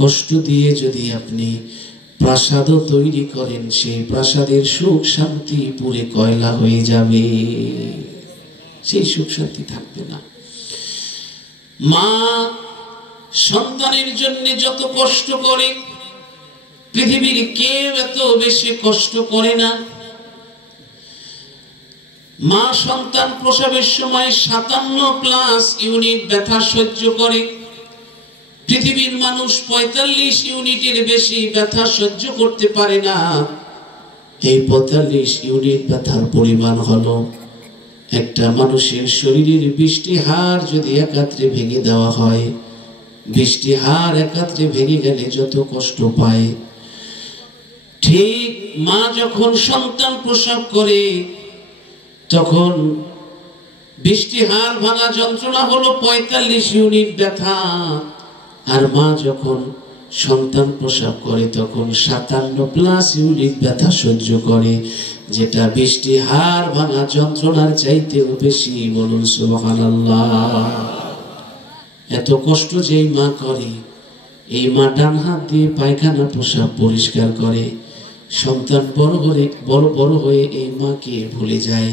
কষ্ট দিয়ে যদি আপনি প্রাসাদও তৈরি করেন, সেই প্রাসাদের সুখ শান্তি পুরে কয়লা হয়ে যাবে, সেই সুখ শান্তি থাকবে না। মা সন্তানের জন্য যত কষ্ট করে, পৃথিবীর কেউ এত বেশি কষ্ট করে না। মা সন্তান প্রসবের সময় 57+ ইউনিট ব্যথা সহ্য করে। পৃথিবীর মানুষ 45 ইউনিটের বেশি ব্যথা সহ্য করতে পারে না। এই 45 ইউনিট ব্যথার পরিমাণ হলো একটা মানুষের শরীরের 20টি হাড় যদি একাত্রে ভেঙে দেওয়া হয়, 20টি হাড় একাত্রে ভেঙে গেলে যত কষ্ট পায়, ঠিক মা যখন সন্তান প্রসব করে তখন 20টি হাড় ভাঙা যন্ত্রণা হলো 45 ইউনিট ব্যথা। আর মা যখন সন্তান প্রসব করে তখন 57+ ইউনিট ব্যথা সহ্য করে, যেটা 20টি হাড় ভাঙা যন্ত্রণার চাইতেও বেশি। বলুন সুবহানাল্লাহ। এত কষ্ট যেই মা করে, এই মা ডান হাত দিয়ে পায়খানা প্রসাব পরিষ্কার করে। সন্তান বড় বড় হয়ে এই মাকে ভুলে যায়।